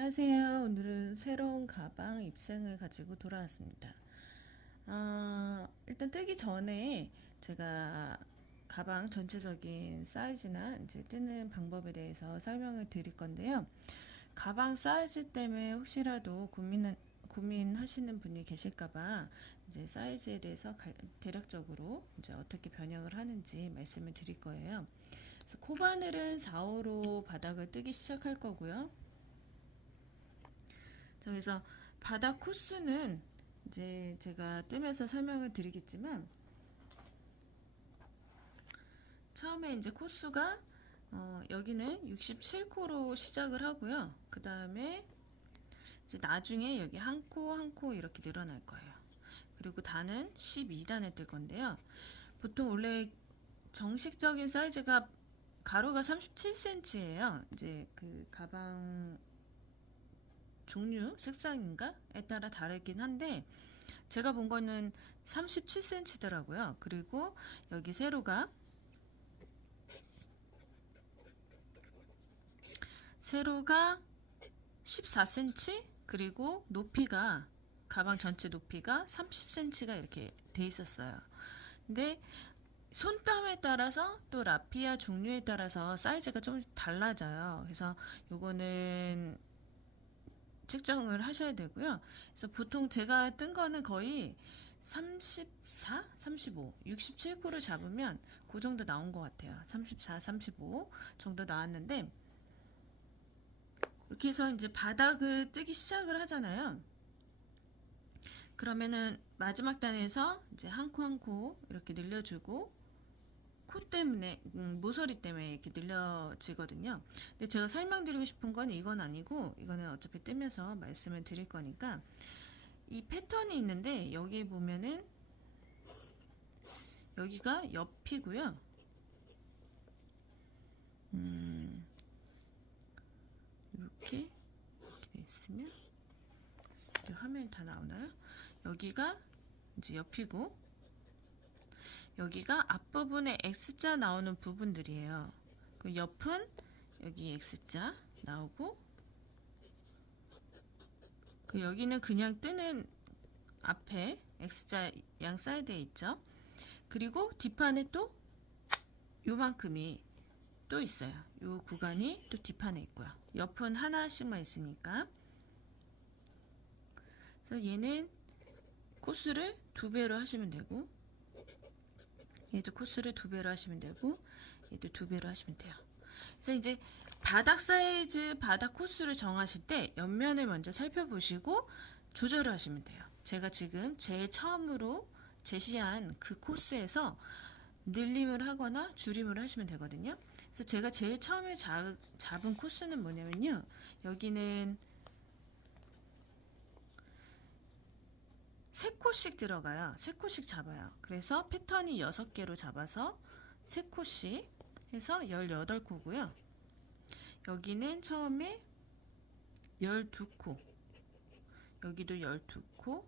안녕하세요. 오늘은 새로운 가방 입생을 가지고 돌아왔습니다. 일단 뜨기 전에 제가 가방 전체적인 사이즈나 이제 뜨는 방법에 대해서 설명을 드릴 건데요. 가방 사이즈 때문에 혹시라도 고민하시는 분이 계실까봐 이제 사이즈에 대해서 대략적으로 이제 어떻게 변형을 하는지 말씀을 드릴 거예요. 그래서 코바늘은 4호로 바닥을 뜨기 시작할 거고요. 그래서 바닥 코스는 이제 제가 뜨면서 설명을 드리겠지만, 처음에 이제 코스가 여기는 67코로 시작을 하고요. 그 다음에 이제 나중에 여기 한 코 한 코 이렇게 늘어날 거예요. 그리고 단은 12단을 뜰 건데요. 보통 원래 정식적인 사이즈가 가로가 37cm예요. 이제 그 가방 종류, 색상인가에 따라 다르긴 한데, 제가 본 거는 37cm더라고요. 그리고 여기 세로가 14cm, 그리고 높이가, 가방 전체 높이가 30cm가 이렇게 돼 있었어요. 근데 손땀에 따라서 또 라피아 종류에 따라서 사이즈가 좀 달라져요. 그래서 요거는 책정을 하셔야 되고요. 그래서 보통 제가 뜬 거는 거의 34, 35, 67코를 잡으면 그 정도 나온 것 같아요. 34, 35 정도 나왔는데, 이렇게 해서 이제 바닥을 뜨기 시작을 하잖아요. 그러면은 마지막 단에서 이제 한 코 한 코 이렇게 늘려주고, 코 때문에 모서리 때문에 이렇게 늘려지거든요. 근데 제가 설명드리고 싶은 건 이건 아니고, 이거는 어차피 뜨면서 말씀을 드릴 거니까, 이 패턴이 있는데 여기 보면은 여기가 옆이고요. 이렇게 돼 있으면 화면이 다 나오나요? 여기가 이제 옆이고, 여기가 앞부분에 X자 나오는 부분들이에요. 그 옆은 여기 X자 나오고, 그 여기는 그냥 뜨는 앞에 X자 양 사이드에 있죠. 그리고 뒷판에 또 요만큼이 또 있어요. 요 구간이 또 뒷판에 있고요. 옆은 하나씩만 있으니까. 그래서 얘는 코스를 2배로 하시면 되고, 얘도 코스를 2배로 하시면 되고, 얘도 2배로 하시면 돼요. 그래서 이제 바닥 사이즈, 바닥 코스를 정하실 때 옆면을 먼저 살펴보시고 조절을 하시면 돼요. 제가 지금 제일 처음으로 제시한 그 코스에서 늘림을 하거나 줄임을 하시면 되거든요. 그래서 제가 제일 처음에 잡은 코스는 뭐냐면요, 여기는 3코씩 들어가요. 3코씩 잡아요. 그래서 패턴이 6개로 잡아서 3코씩 해서 18코고요. 여기는 처음에 12코, 여기도 12코.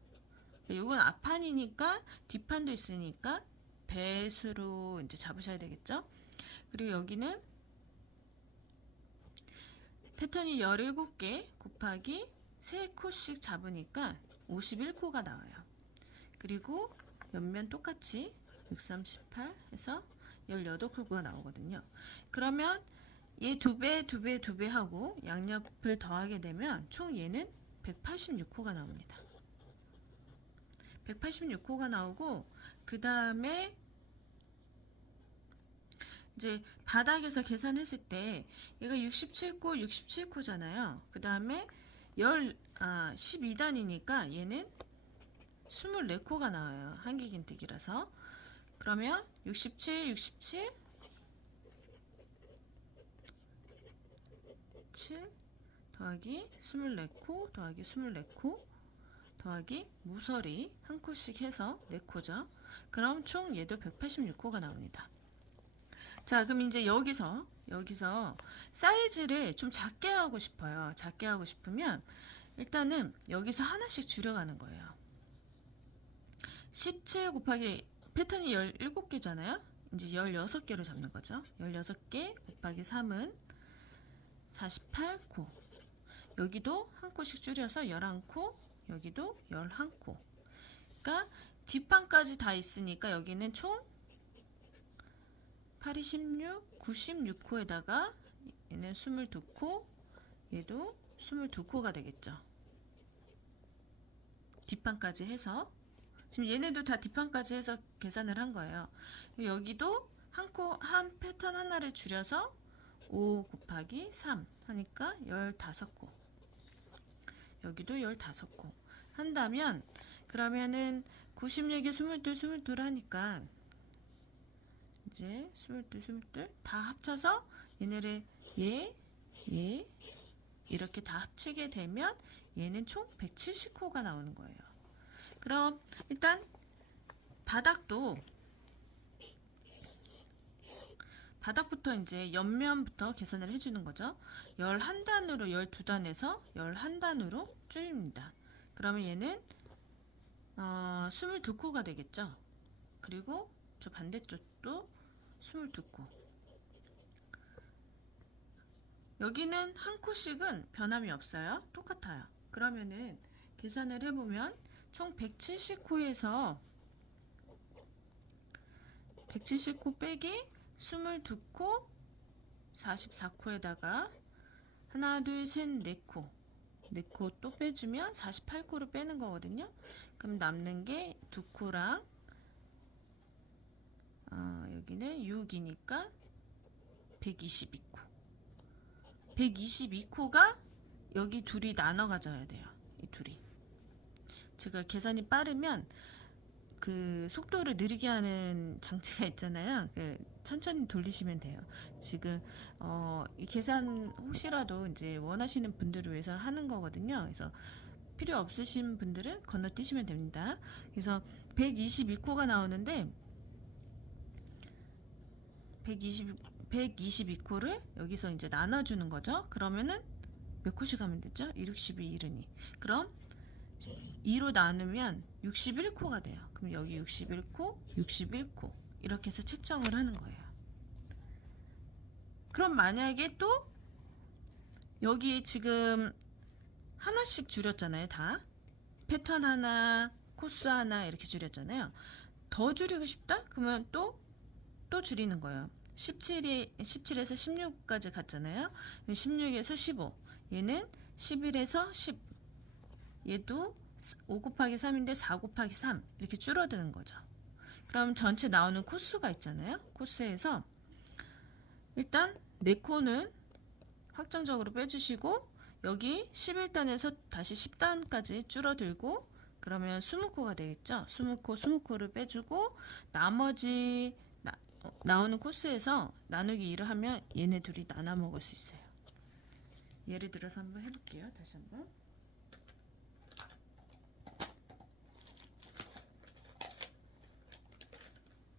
이건 앞판이니까 뒷판도 있으니까 배수로 이제 잡으셔야 되겠죠. 그리고 여기는 패턴이 17개 곱하기 3코씩 잡으니까 51코가 나와요. 그리고 옆면 똑같이 6, 3, 18 해서 18코가 나오거든요. 그러면 얘 2배, 2배, 2배 하고 양옆을 더하게 되면 총 얘는 186코가 나옵니다. 186코가 나오고, 그 다음에 이제 바닥에서 계산했을 때 얘가 67코, 67코잖아요. 그 다음에 12단이니까 얘는 24코가 나와요. 한길긴뜨기라서. 그러면 67, 67, 7 더하기 24코 더하기 24코 더하기 모서리 한 코씩 해서 4코죠. 그럼 총 얘도 186코가 나옵니다. 자, 그럼 이제 여기서 사이즈를 좀 작게 하고 싶어요. 작게 하고 싶으면 일단은 여기서 하나씩 줄여가는 거예요. 17 곱하기 패턴이 17개잖아요. 이제 16개로 잡는 거죠. 16개 곱하기 3은 48코. 여기도 한 코씩 줄여서 11코, 여기도 11코. 그러니까 뒷판까지 다 있으니까 여기는 총 8, 16, 96코에다가 얘는 22코, 얘도 22코가 되겠죠. 뒷판까지 해서 지금 얘네도 다 뒷판까지 해서 계산을 한 거예요. 여기도 한 패턴 하나를 줄여서 5 곱하기 3 하니까 15코. 여기도 15코 한다면, 그러면은 96에 22, 22 하니까 이제 22, 22 다 합쳐서 얘네를 얘 이렇게 다 합치게 되면 얘는 총 170코가 나오는 거예요. 그럼 일단 바닥부터 이제 옆면부터 계산을 해주는 거죠. 11단으로 12단에서 11단으로 줄입니다. 그러면 얘는 22코가 되겠죠. 그리고 저 반대쪽도 22코. 여기는 한 코씩은 변함이 없어요. 똑같아요. 그러면은 계산을 해보면 총 170코에서 170코 빼기 22코 44코에다가 하나 둘셋 4코 4코 또 빼주면 48코를 빼는 거거든요. 그럼 남는 게 2코랑 여기는 6이니까 122코. 122코가 여기 둘이 나눠 가져야 돼요. 이 둘이. 제가 계산이 빠르면 그 속도를 느리게 하는 장치가 있잖아요. 천천히 돌리시면 돼요. 지금 이 계산 혹시라도 이제 원하시는 분들을 위해서 하는 거거든요. 그래서 필요 없으신 분들은 건너뛰시면 됩니다. 그래서 122코가 나오는데 122코를 여기서 이제 나눠주는 거죠. 그러면은 몇 코씩 하면 되죠? 2, 62, 1이니. 그럼 2로 나누면 61코가 돼요. 그럼 여기 61코, 61코 이렇게 해서 책정을 하는 거예요. 그럼 만약에 또 여기 지금 하나씩 줄였잖아요. 다 패턴 하나, 코스 하나 이렇게 줄였잖아요. 더 줄이고 싶다? 그러면 또 줄이는 거예요. 17에서 16까지 갔잖아요. 16에서 15, 얘는 11에서 10, 얘도 5 곱하기 3인데 4 곱하기 3 이렇게 줄어드는 거죠. 그럼 전체 나오는 코스가 있잖아요. 코스에서 일단 4코는 확정적으로 빼주시고 여기 11단에서 다시 10단까지 줄어들고 그러면 20코가 되겠죠. 20코를 빼주고 나머지 나오는 코스에서 나누기 2를 하면 얘네 둘이 나눠 먹을 수 있어요. 예를 들어서 한번 해볼게요. 다시 한번.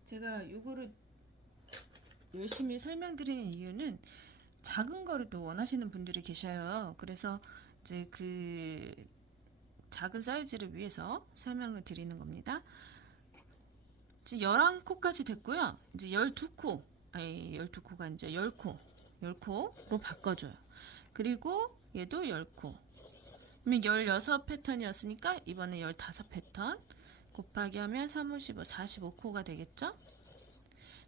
제가 이거를 열심히 설명드리는 이유는 작은 거를 또 원하시는 분들이 계셔요. 그래서 이제 그 작은 사이즈를 위해서 설명을 드리는 겁니다. 이제 11코까지 됐고요. 이제 12코, 아니 12코가 이제 10코로 바꿔줘요. 그리고 얘도 10코. 그러면 16패턴이었으니까 이번에 15패턴 곱하기 하면 3, 5, 15, 45코가 되겠죠?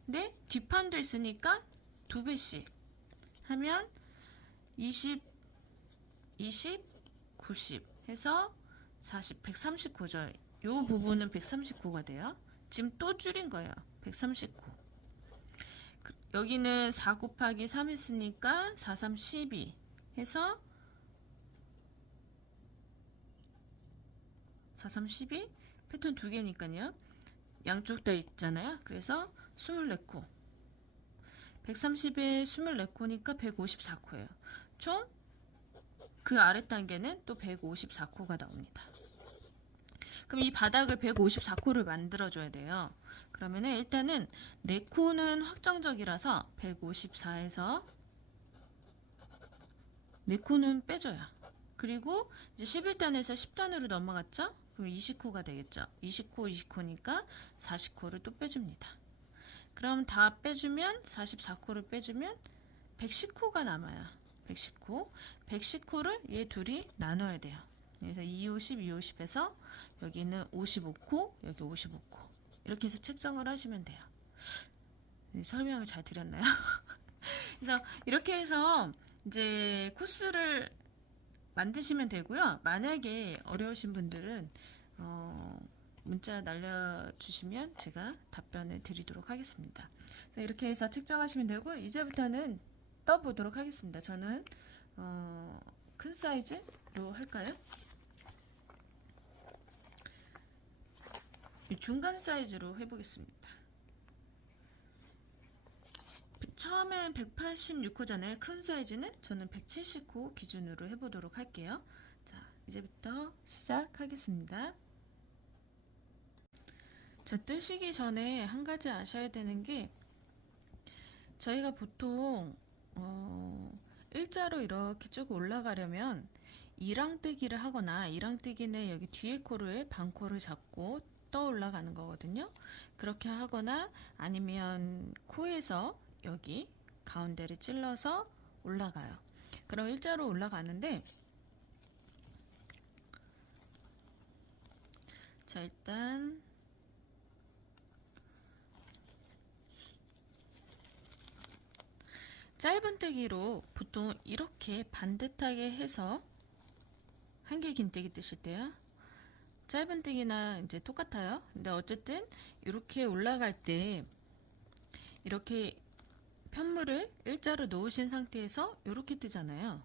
근데 뒷판도 있으니까 2배씩 하면 20, 90 해서 40, 130코죠. 요 부분은 130코가 돼요. 지금 또 줄인 거예요. 130코. 여기는 4 곱하기 3 했으니까 4, 3, 12 해서 4, 3, 12 패턴 2개니까요. 양쪽 다 있잖아요. 그래서 24코. 130에 24코니까 154코예요. 총 그 아래 단계는 또 154코가 나옵니다. 그럼 이 바닥을 154코를 만들어줘야 돼요. 그러면은 일단은 4코는 확정적이라서 154에서 4코는 빼줘요. 그리고 이제 11단에서 10단으로 넘어갔죠? 그럼 20코가 되겠죠. 20코니까 40코를 또 빼줍니다. 그럼 다 빼주면 44코를 빼주면 110코가 남아요. 110코. 110코를 얘 둘이 나눠야 돼요. 그래서 250, 250에서 여기는 55코, 여기 55코. 이렇게 해서 측정을 하시면 돼요. 설명을 잘 드렸나요? 그래서 이렇게 해서 이제 코스를 만드시면 되고요. 만약에 어려우신 분들은 문자 날려주시면 제가 답변을 드리도록 하겠습니다. 이렇게 해서 측정하시면 되고, 이제부터는 떠보도록 하겠습니다. 저는 큰 사이즈로 할까요? 중간 사이즈로 해보겠습니다. 처음엔 186호잖아요. 큰 사이즈는 저는 170호 기준으로 해보도록 할게요. 자, 이제부터 시작하겠습니다. 자, 뜨시기 전에 한 가지 아셔야 되는 게, 저희가 보통 일자로 이렇게 쭉 올라가려면 이랑뜨기를 하거나, 이랑뜨기는 여기 뒤에 코를 반코를 잡고 떠 올라가는 거거든요. 그렇게 하거나 아니면 코에서 여기 가운데를 찔러서 올라가요. 그럼 일자로 올라가는데, 자, 일단 짧은뜨기로 보통 이렇게 반듯하게 해서 한길 긴뜨기 뜨실 때요. 짧은뜨기나 이제 똑같아요. 근데 어쨌든 이렇게 올라갈 때 이렇게 편물을 일자로 놓으신 상태에서 이렇게 뜨잖아요.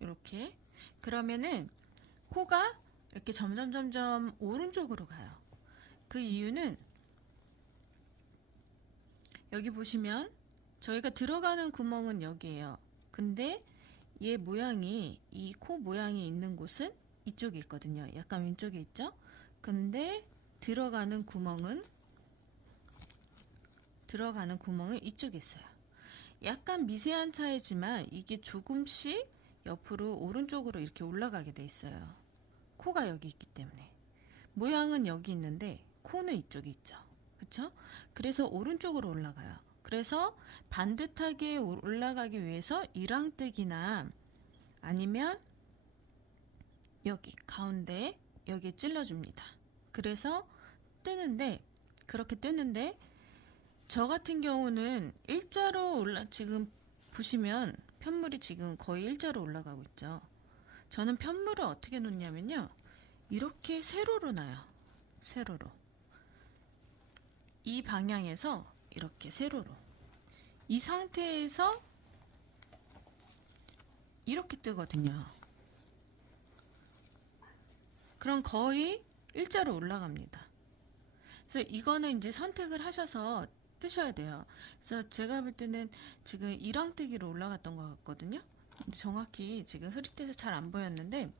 이렇게. 그러면은 코가 이렇게 점점 오른쪽으로 가요. 그 이유는 여기 보시면 저희가 들어가는 구멍은 여기에요. 근데 얘 모양이, 이 코 모양이 있는 곳은 이쪽에 있거든요. 약간 왼쪽에 있죠? 근데 들어가는 구멍은 이쪽에 있어요. 약간 미세한 차이지만 이게 조금씩 옆으로 오른쪽으로 이렇게 올라가게 돼 있어요. 코가 여기 있기 때문에. 모양은 여기 있는데 코는 이쪽에 있죠. 그쵸? 그래서 오른쪽으로 올라가요. 그래서 반듯하게 올라가기 위해서 이랑뜨기나 아니면 여기 가운데 여기에 찔러줍니다. 그래서 그렇게 뜨는데 저 같은 경우는 일자로 지금 보시면 편물이 지금 거의 일자로 올라가고 있죠. 저는 편물을 어떻게 놓냐면요. 이렇게 세로로 놔요. 세로로. 이 방향에서 이렇게 세로로. 이 상태에서 이렇게 뜨거든요. 그럼 거의 일자로 올라갑니다. 그래서 이거는 이제 선택을 하셔서 뜨셔야 돼요. 그래서 제가 볼 때는 지금 이랑뜨기로 올라갔던 것 같거든요. 근데 정확히 지금 흐릿해서 잘 안 보였는데,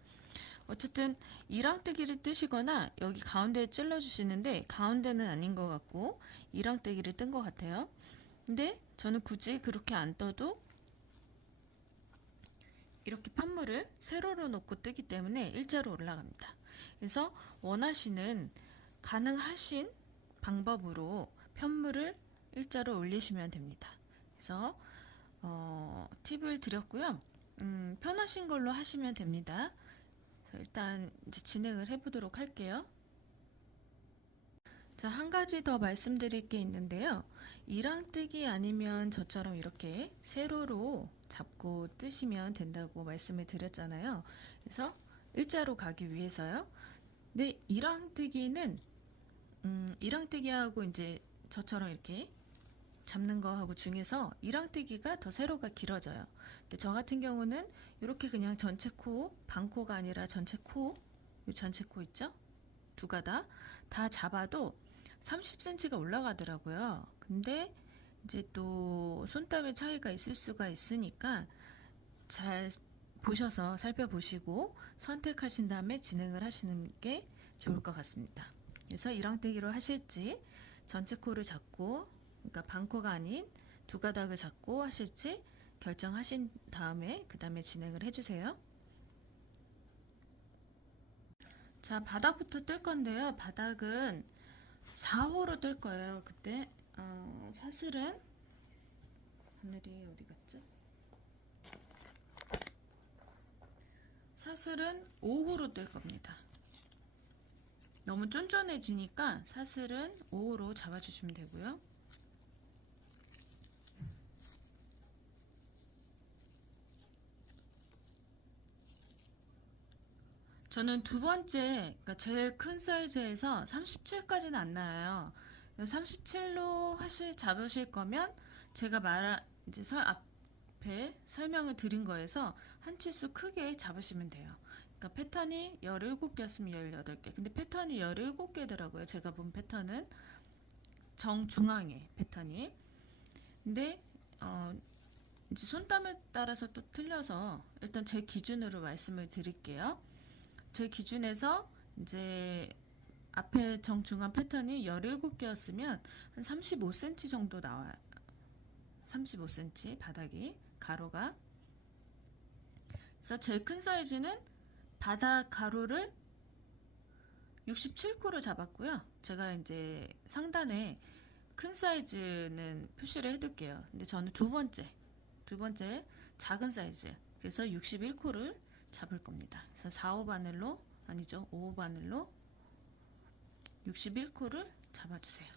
어쨌든 이랑뜨기를 뜨시거나 여기 가운데에 찔러주시는데 가운데는 아닌 것 같고 이랑뜨기를 뜬 것 같아요. 근데 저는 굳이 그렇게 안 떠도 이렇게 편물을 세로로 놓고 뜨기 때문에 일자로 올라갑니다. 그래서 가능하신 방법으로 편물을 일자로 올리시면 됩니다. 그래서 팁을 드렸고요. 편하신 걸로 하시면 됩니다. 일단 이제 진행을 해보도록 할게요. 자, 한 가지 더 말씀드릴 게 있는데요. 이랑뜨기 아니면 저처럼 이렇게 세로로 잡고 뜨시면 된다고 말씀을 드렸잖아요. 그래서 일자로 가기 위해서요. 근데 이랑뜨기하고 이제 저처럼 이렇게 잡는 거하고 중에서 이랑뜨기가 더 세로가 길어져요. 근데 저 같은 경우는 이렇게 그냥 전체 코, 반코가 아니라 전체 코, 이 전체 코 있죠? 두 가닥 다 잡아도 30cm가 올라가더라고요. 근데 이제 또 손땀의 차이가 있을 수가 있으니까 잘 보셔서 살펴보시고 선택하신 다음에 진행을 하시는 게 좋을 것 같습니다. 그래서 이랑뜨기로 하실지 전체 코를 잡고, 그러니까 반코가 아닌 두 가닥을 잡고 하실지 결정하신 다음에 그 다음에 진행을 해주세요. 자, 바닥부터 뜰 건데요. 바닥은 4호로 뜰 거예요. 그때 사슬은 바늘이 어디 갔죠? 사슬은 5호로 뜰 겁니다. 너무 쫀쫀해지니까 사슬은 5호로 잡아주시면 되고요. 저는 두 번째, 그러니까 제일 큰 사이즈에서 37까지는 안 나와요. 37로 잡으실 거면 제가 이제 앞에 설명을 드린 거에서 한 치수 크게 잡으시면 돼요. 그러니까 패턴이 17개였으면 18개. 근데 패턴이 17개더라고요. 제가 본 패턴은 정중앙에 패턴이. 근데 이제 손땀에 따라서 또 틀려서 일단 제 기준으로 말씀을 드릴게요. 제 기준에서 이제 앞에 정중앙 패턴이 17개였으면 한 35cm 정도 나와요. 35cm 바닥이 가로가. 그래서 제일 큰 사이즈는 바닥 가로를 67코로 잡았고요. 제가 이제 상단에 큰 사이즈는 표시를 해둘게요. 근데 저는 두 번째 작은 사이즈, 그래서 61코를 잡을 겁니다. 그래서 4호 바늘로, 아니죠, 5호 바늘로 61코를 잡아주세요.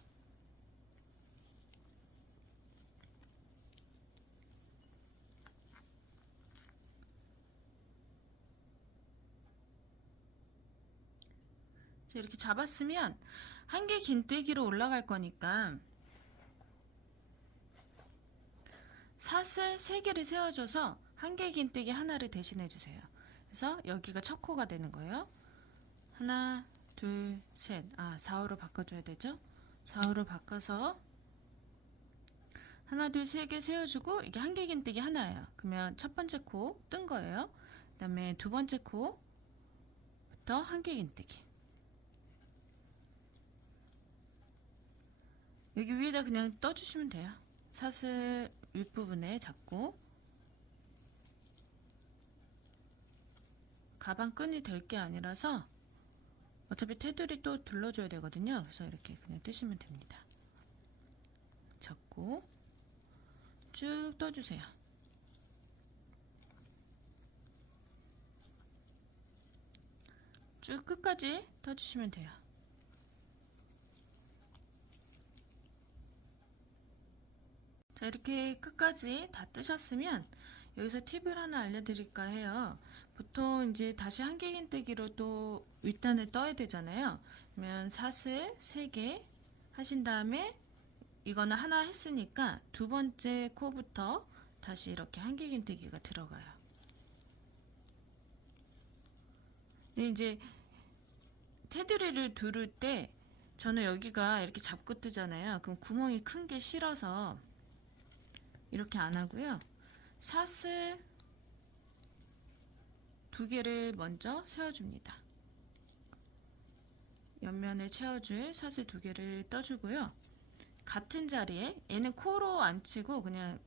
이렇게 잡았으면 한 개 긴뜨기로 올라갈 거니까 사슬 3개를 세워줘서 한 개 긴뜨기 하나를 대신해 주세요. 그래서 여기가 첫 코가 되는 거예요. 하나, 둘, 셋. 4호로 바꿔줘야 되죠. 4호로 바꿔서 하나, 둘, 세 개 세워주고, 이게 한 개 긴뜨기 하나예요. 그러면 첫 번째 코 뜬 거예요. 그 다음에 두 번째 코부터 한 개 긴뜨기. 여기 위에다 그냥 떠주시면 돼요. 사슬 윗부분에 잡고, 가방 끈이 될 게 아니라서 어차피 테두리 또 둘러줘야 되거든요. 그래서 이렇게 그냥 뜨시면 됩니다. 잡고 쭉 떠주세요. 쭉 끝까지 떠주시면 돼요. 자, 이렇게 끝까지 다 뜨셨으면 여기서 팁을 하나 알려드릴까 해요. 보통 이제 다시 한 개 긴뜨기로 또 윗단을 떠야 되잖아요. 그러면 사슬 3개 하신 다음에 이거는 하나 했으니까 두 번째 코부터 다시 이렇게 한 개 긴뜨기가 들어가요. 근데 이제 테두리를 두를 때 저는 여기가 이렇게 잡고 뜨잖아요. 그럼 구멍이 큰 게 싫어서 이렇게 안 하고요. 사슬 2개를 먼저 세워줍니다. 옆면을 채워줄 사슬 2개를 떠주고요. 같은 자리에, 얘는 코로 안 치고 그냥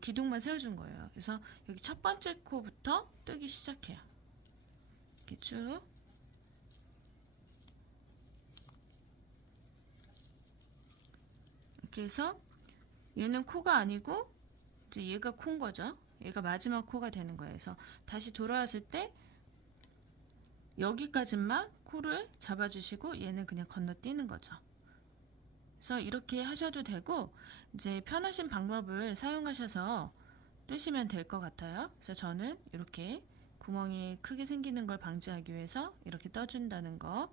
기둥만 세워준 거예요. 그래서 여기 첫 번째 코부터 뜨기 시작해요. 이렇게 쭉. 이렇게 해서 얘는 코가 아니고 이제 얘가 코인 거죠. 얘가 마지막 코가 되는 거예요. 그래서 다시 돌아왔을 때 여기까지만 코를 잡아주시고 얘는 그냥 건너뛰는 거죠. 그래서 이렇게 하셔도 되고 이제 편하신 방법을 사용하셔서 뜨시면 될 것 같아요. 그래서 저는 이렇게 구멍이 크게 생기는 걸 방지하기 위해서 이렇게 떠준다는 거,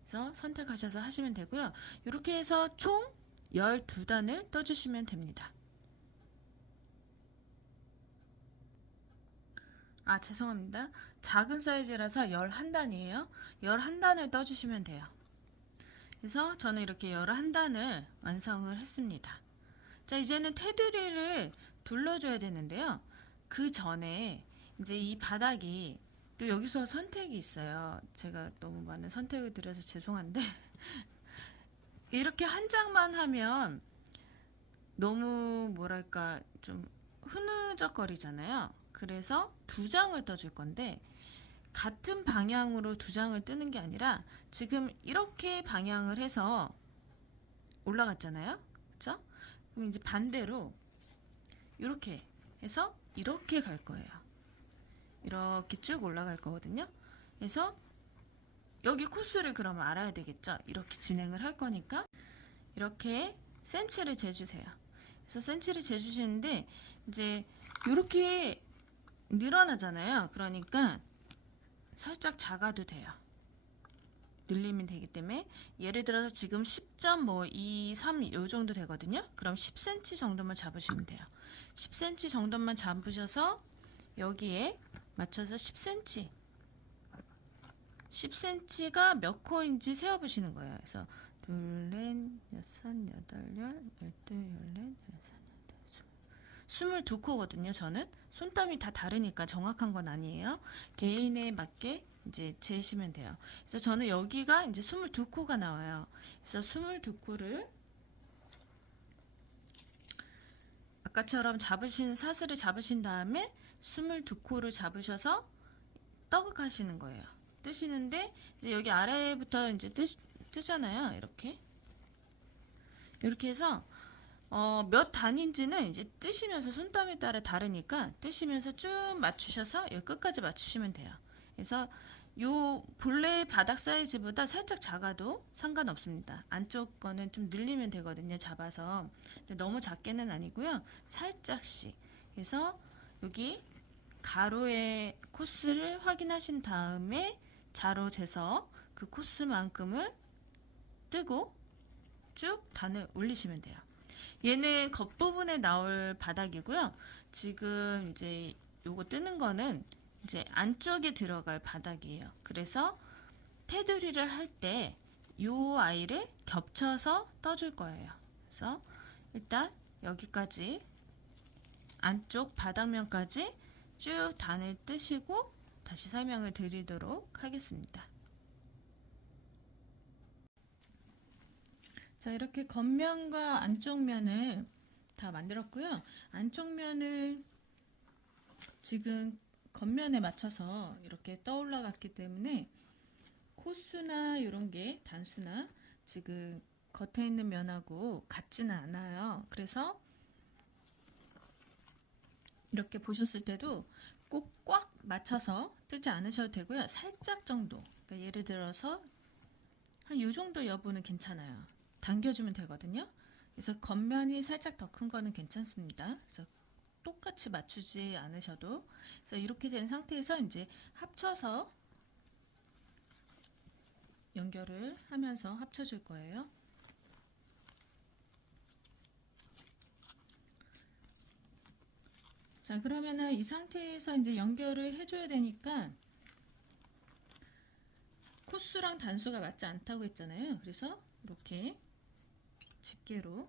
그래서 선택하셔서 하시면 되고요. 이렇게 해서 총 12단을 떠주시면 됩니다. 죄송합니다. 작은 사이즈라서 11단이에요. 11단을 떠주시면 돼요. 그래서 저는 이렇게 11단을 완성을 했습니다. 자, 이제는 테두리를 둘러줘야 되는데요. 그 전에 이제 이 바닥이 또 여기서 선택이 있어요. 제가 너무 많은 선택을 드려서 죄송한데 이렇게 한 장만 하면 너무 뭐랄까 좀 흐느적거리잖아요. 그래서 2장을 떠줄 건데 같은 방향으로 2장을 뜨는 게 아니라 지금 이렇게 방향을 해서 올라갔잖아요. 그쵸? 그럼 이제 반대로 이렇게 해서 이렇게 갈 거예요. 이렇게 쭉 올라갈 거거든요. 그래서 여기 코스를 그러면 알아야 되겠죠. 이렇게 진행을 할 거니까 이렇게 센치를 재주세요. 그래서 센치를 재주시는데 이제 이렇게 늘어나잖아요. 그러니까 살짝 작아도 돼요. 늘리면 되기 때문에 예를 들어서 지금 10.23 요 정도 되거든요. 그럼 10cm 정도만 잡으시면 돼요. 10cm 정도만 잡으셔서 여기에 맞춰서 10cm 10cm가 몇 코인지 세어보시는 거예요. 그래서 둘, 넷, 여섯, 여덟, 열, 열둘, 열넷, 열셋, 22코거든요. 저는 손땀이 다 다르니까 정확한 건 아니에요. 개인에 맞게 이제 재시면 돼요. 그래서 저는 여기가 이제 22코가 나와요. 그래서 22코를 아까처럼 잡으신 사슬을 잡으신 다음에 22코를 잡으셔서 떡을 하시는 거예요. 뜨시는데 이제 여기 아래부터 이제 뜨잖아요. 이렇게 해서 몇 단인지는 이제 뜨시면서 손땀에 따라 다르니까 뜨시면서 쭉 맞추셔서 여기 끝까지 맞추시면 돼요. 그래서 요 본래 바닥 사이즈보다 살짝 작아도 상관없습니다. 안쪽 거는 좀 늘리면 되거든요. 잡아서 너무 작게는 아니고요. 살짝씩. 그래서 여기 가로의 코스를 확인하신 다음에 자로 재서 그 코스만큼을 뜨고 쭉 단을 올리시면 돼요. 얘는 겉부분에 나올 바닥이고요. 지금 이제 요거 뜨는 거는 이제 안쪽에 들어갈 바닥이에요. 그래서 테두리를 할 때 요 아이를 겹쳐서 떠줄 거예요. 그래서 일단 여기까지 안쪽 바닥면까지 쭉 단을 뜨시고 다시 설명을 드리도록 하겠습니다. 자, 이렇게 겉면과 안쪽 면을 다 만들었고요. 안쪽 면을 지금 겉면에 맞춰서 이렇게 떠올라갔기 때문에 코수나 이런 게 단수나 지금 겉에 있는 면하고 같지는 않아요. 그래서 이렇게 보셨을 때도 꼭 꽉 맞춰서 뜨지 않으셔도 되고요. 살짝 정도. 그러니까 예를 들어서 한 요 정도 여부는 괜찮아요. 당겨주면 되거든요. 그래서 겉면이 살짝 더 큰 거는 괜찮습니다. 그래서 똑같이 맞추지 않으셔도. 그래서 이렇게 된 상태에서 이제 합쳐서 연결을 하면서 합쳐줄 거예요. 자, 그러면은 이 상태에서 이제 연결을 해줘야 되니까 코수랑 단수가 맞지 않다고 했잖아요. 그래서 이렇게 집게로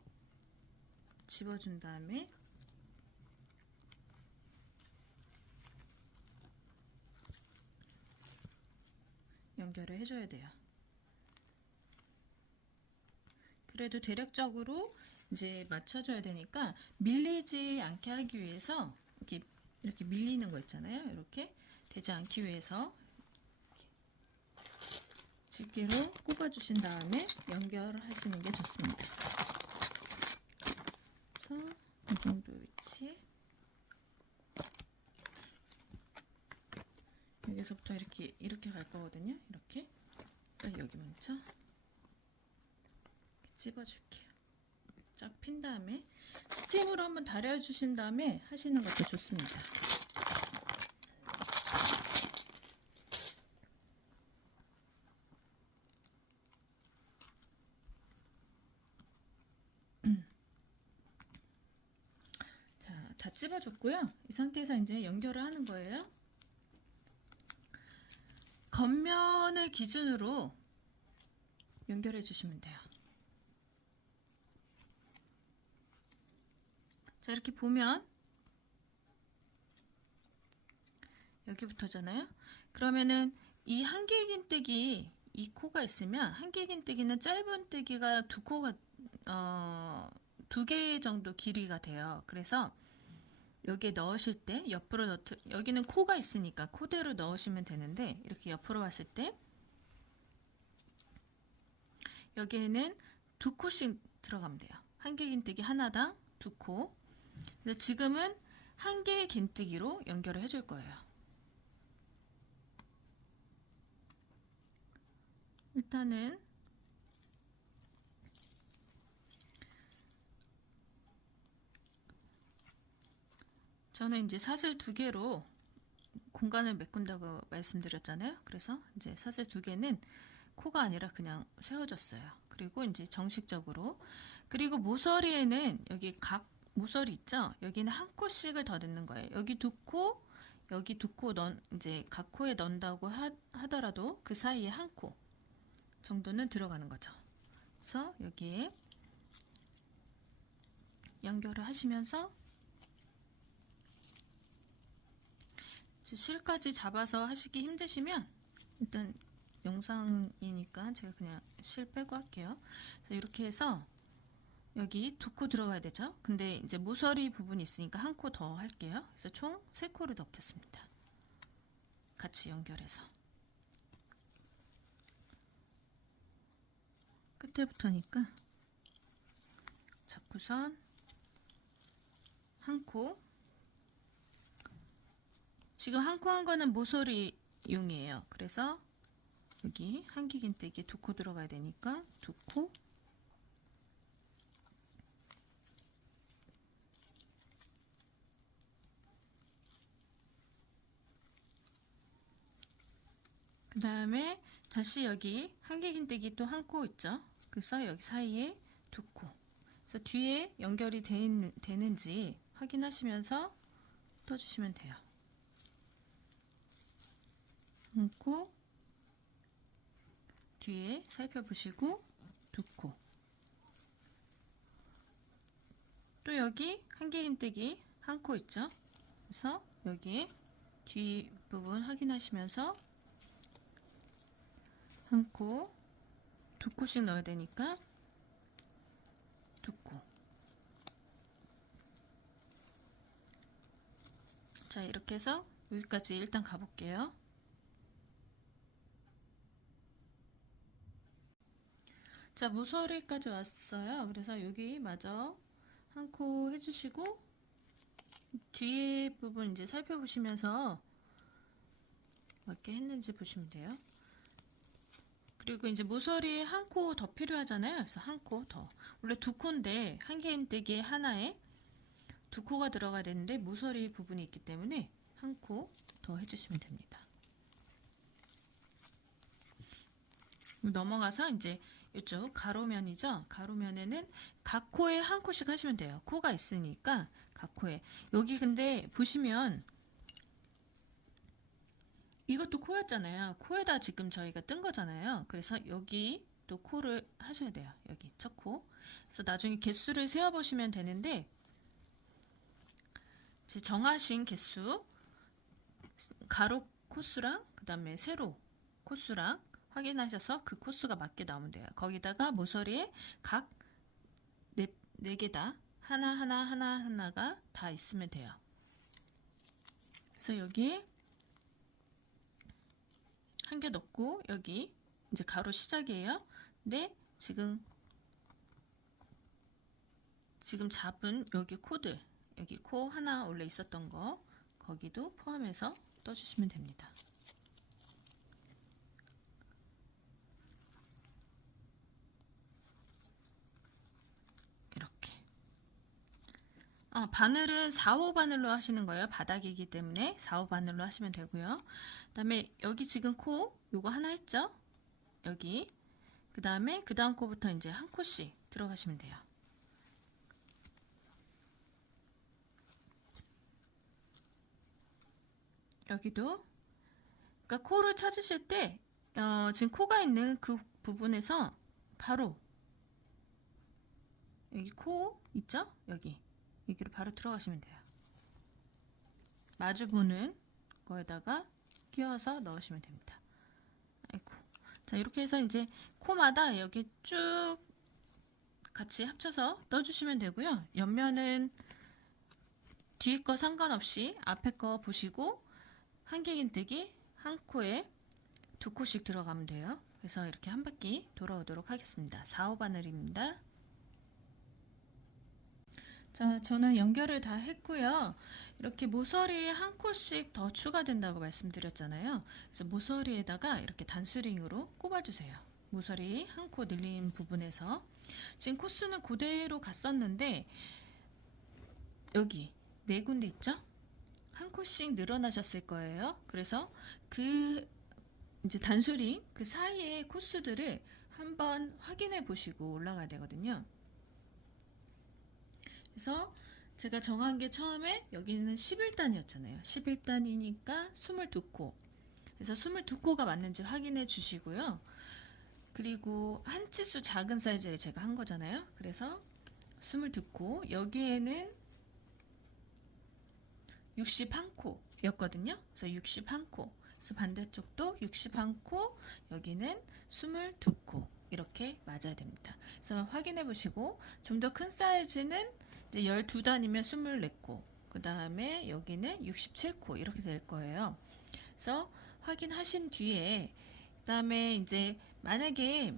집어준 다음에 연결을 해줘야 돼요. 그래도 대략적으로 이제 맞춰줘야 되니까 밀리지 않게 하기 위해서 이렇게 밀리는 거 있잖아요. 이렇게 되지 않기 위해서 집게로 꼽아주신 다음에 연결을 하시는 게 좋습니다. 그래서 이 정도 위치에 여기서부터 이렇게 갈 거거든요. 이렇게 여기 먼저 이렇게 찝어줄게요. 쫙 핀 다음에 스팀으로 한번 달여주신 다음에 하시는 것도 좋습니다. 자, 다 찝어줬고요. 이 상태에서 이제 연결을 하는 거예요. 겉면을 기준으로 연결해 주시면 돼요. 자, 이렇게 보면 여기부터잖아요. 그러면은 이 한길긴뜨기 이 코가 있으면 한길긴뜨기는 짧은 뜨기가 두 코가 2개 정도 길이가 돼요. 그래서 여기에 넣으실 때 옆으로 여기는 코가 있으니까 코대로 넣으시면 되는데 이렇게 옆으로 왔을 때 여기에는 2코씩 들어가면 돼요. 한 개 긴뜨기 하나당 2코. 그래서 지금은 한 개의 긴뜨기로 연결을 해줄 거예요. 일단은 저는 이제 사슬 2개로 공간을 메꾼다고 말씀드렸잖아요. 그래서 이제 사슬 2개는 코가 아니라 그냥 세워졌어요. 그리고 이제 정식적으로, 그리고 모서리에는 여기 각 모서리 있죠? 여기는 한 코씩을 더 넣는 거예요. 여기 2코, 여기 2코 이제 각 코에 넣는다고 하더라도 그 사이에 한 코 정도는 들어가는 거죠. 그래서 여기에 연결을 하시면서 실까지 잡아서 하시기 힘드시면 일단 영상이니까 제가 그냥 실 빼고 할게요. 그래서 이렇게 해서 여기 2코 들어가야 되죠. 근데 이제 모서리 부분이 있으니까 한 코 더 할게요. 그래서 총 3코를 넣겠습니다. 같이 연결해서 끝에부터니까 잡고선 한 코, 지금 한 코 한 거는 모서리용이에요. 그래서 여기 한기 긴뜨기 2코 들어가야 되니까 2코, 그 다음에 다시 여기 한기 긴뜨기 또 한 코 있죠. 그래서 여기 사이에 2코. 그래서 뒤에 연결이 되는지 확인하시면서 떠주시면 돼요. 한 코, 뒤에 살펴보시고 2코. 또 여기 한기 긴뜨기 한 코 있죠. 그래서 여기 뒷부분 확인하시면서 한 코, 2코씩 넣어야 되니까 2코. 자, 이렇게 해서 여기까지 일단 가볼게요. 자, 모서리까지 왔어요. 그래서 여기 마저 한 코 해주시고 뒤에 부분 이제 살펴보시면서 어떻게 했는지 보시면 돼요. 그리고 이제 모서리에 한 코 더 필요하잖아요. 그래서 한 코 더. 원래 2코인데 한기 긴뜨기 하나에 2코가 들어가야 되는데 모서리 부분이 있기 때문에 한 코 더 해주시면 됩니다. 넘어가서 이제 이쪽 가로면이죠. 가로면에는 각 코에 한 코씩 하시면 돼요. 코가 있으니까 각 코에. 여기 근데 보시면 이것도 코였잖아요. 코에다 지금 저희가 뜬 거잖아요. 그래서 여기 또 코를 하셔야 돼요. 여기 첫 코. 그래서 나중에 개수를 세어 보시면 되는데 정하신 개수, 가로 코수랑 그 다음에 세로 코수랑 확인하셔서 그 코수가 맞게 나오면 돼요. 거기다가 모서리에 각 4개 다 하나가 다 있으면 돼요. 그래서 여기 한 개 넣고 여기 이제 가로 시작이에요. 근데 지금 잡은 여기 코들, 여기 코 하나 원래 있었던 거 거기도 포함해서 떠주시면 됩니다. 이렇게. 바늘은 4호 바늘로 하시는 거예요. 바닥이기 때문에 4호 바늘로 하시면 되고요. 그 다음에 여기 지금 코 요거 하나 했죠? 여기. 그 다음에 그 다음 코부터 이제 한 코씩 들어가시면 돼요. 여기도. 그러니까 코를 찾으실 때 지금 코가 있는 그 부분에서 바로 여기 코 있죠? 여기로 바로 들어가시면 돼요. 마주 보는 거에다가 끼워서 넣으시면 됩니다. 아이고. 자, 이렇게 해서 이제 코마다 여기 쭉 같이 합쳐서 넣어주시면 되고요. 옆면은 뒤에 거 상관없이 앞에 거 보시고 한기 긴뜨기 한 코에 2코씩 들어가면 돼요. 그래서 이렇게 한 바퀴 돌아오도록 하겠습니다. 4호 바늘입니다. 자, 저는 연결을 다 했고요. 이렇게 모서리에 한 코씩 더 추가된다고 말씀드렸잖아요. 그래서 모서리에다가 이렇게 단수링으로 꼽아주세요. 모서리 한 코 늘린 부분에서 지금 코스는 그대로 갔었는데 여기 네 군데 있죠? 한 코씩 늘어나셨을 거예요. 그래서 그 이제 단수링 그 사이의 코스들을 한번 확인해 보시고 올라가야 되거든요. 그래서 제가 정한 게 처음에 여기는 11단이었잖아요. 11단이니까 22코. 그래서 22코가 맞는지 확인해 주시고요. 그리고 한 치수 작은 사이즈를 제가 한 거잖아요. 그래서 22코. 여기에는 61코 였거든요. 그래서 61코. 그래서 반대쪽도 61코, 여기는 22코. 이렇게 맞아야 됩니다. 그래서 확인해 보시고 좀 더 큰 사이즈는 이제 12단이면 24코. 그 다음에 여기는 67코 이렇게 될 거예요. 그래서 확인하신 뒤에 그 다음에 이제 만약에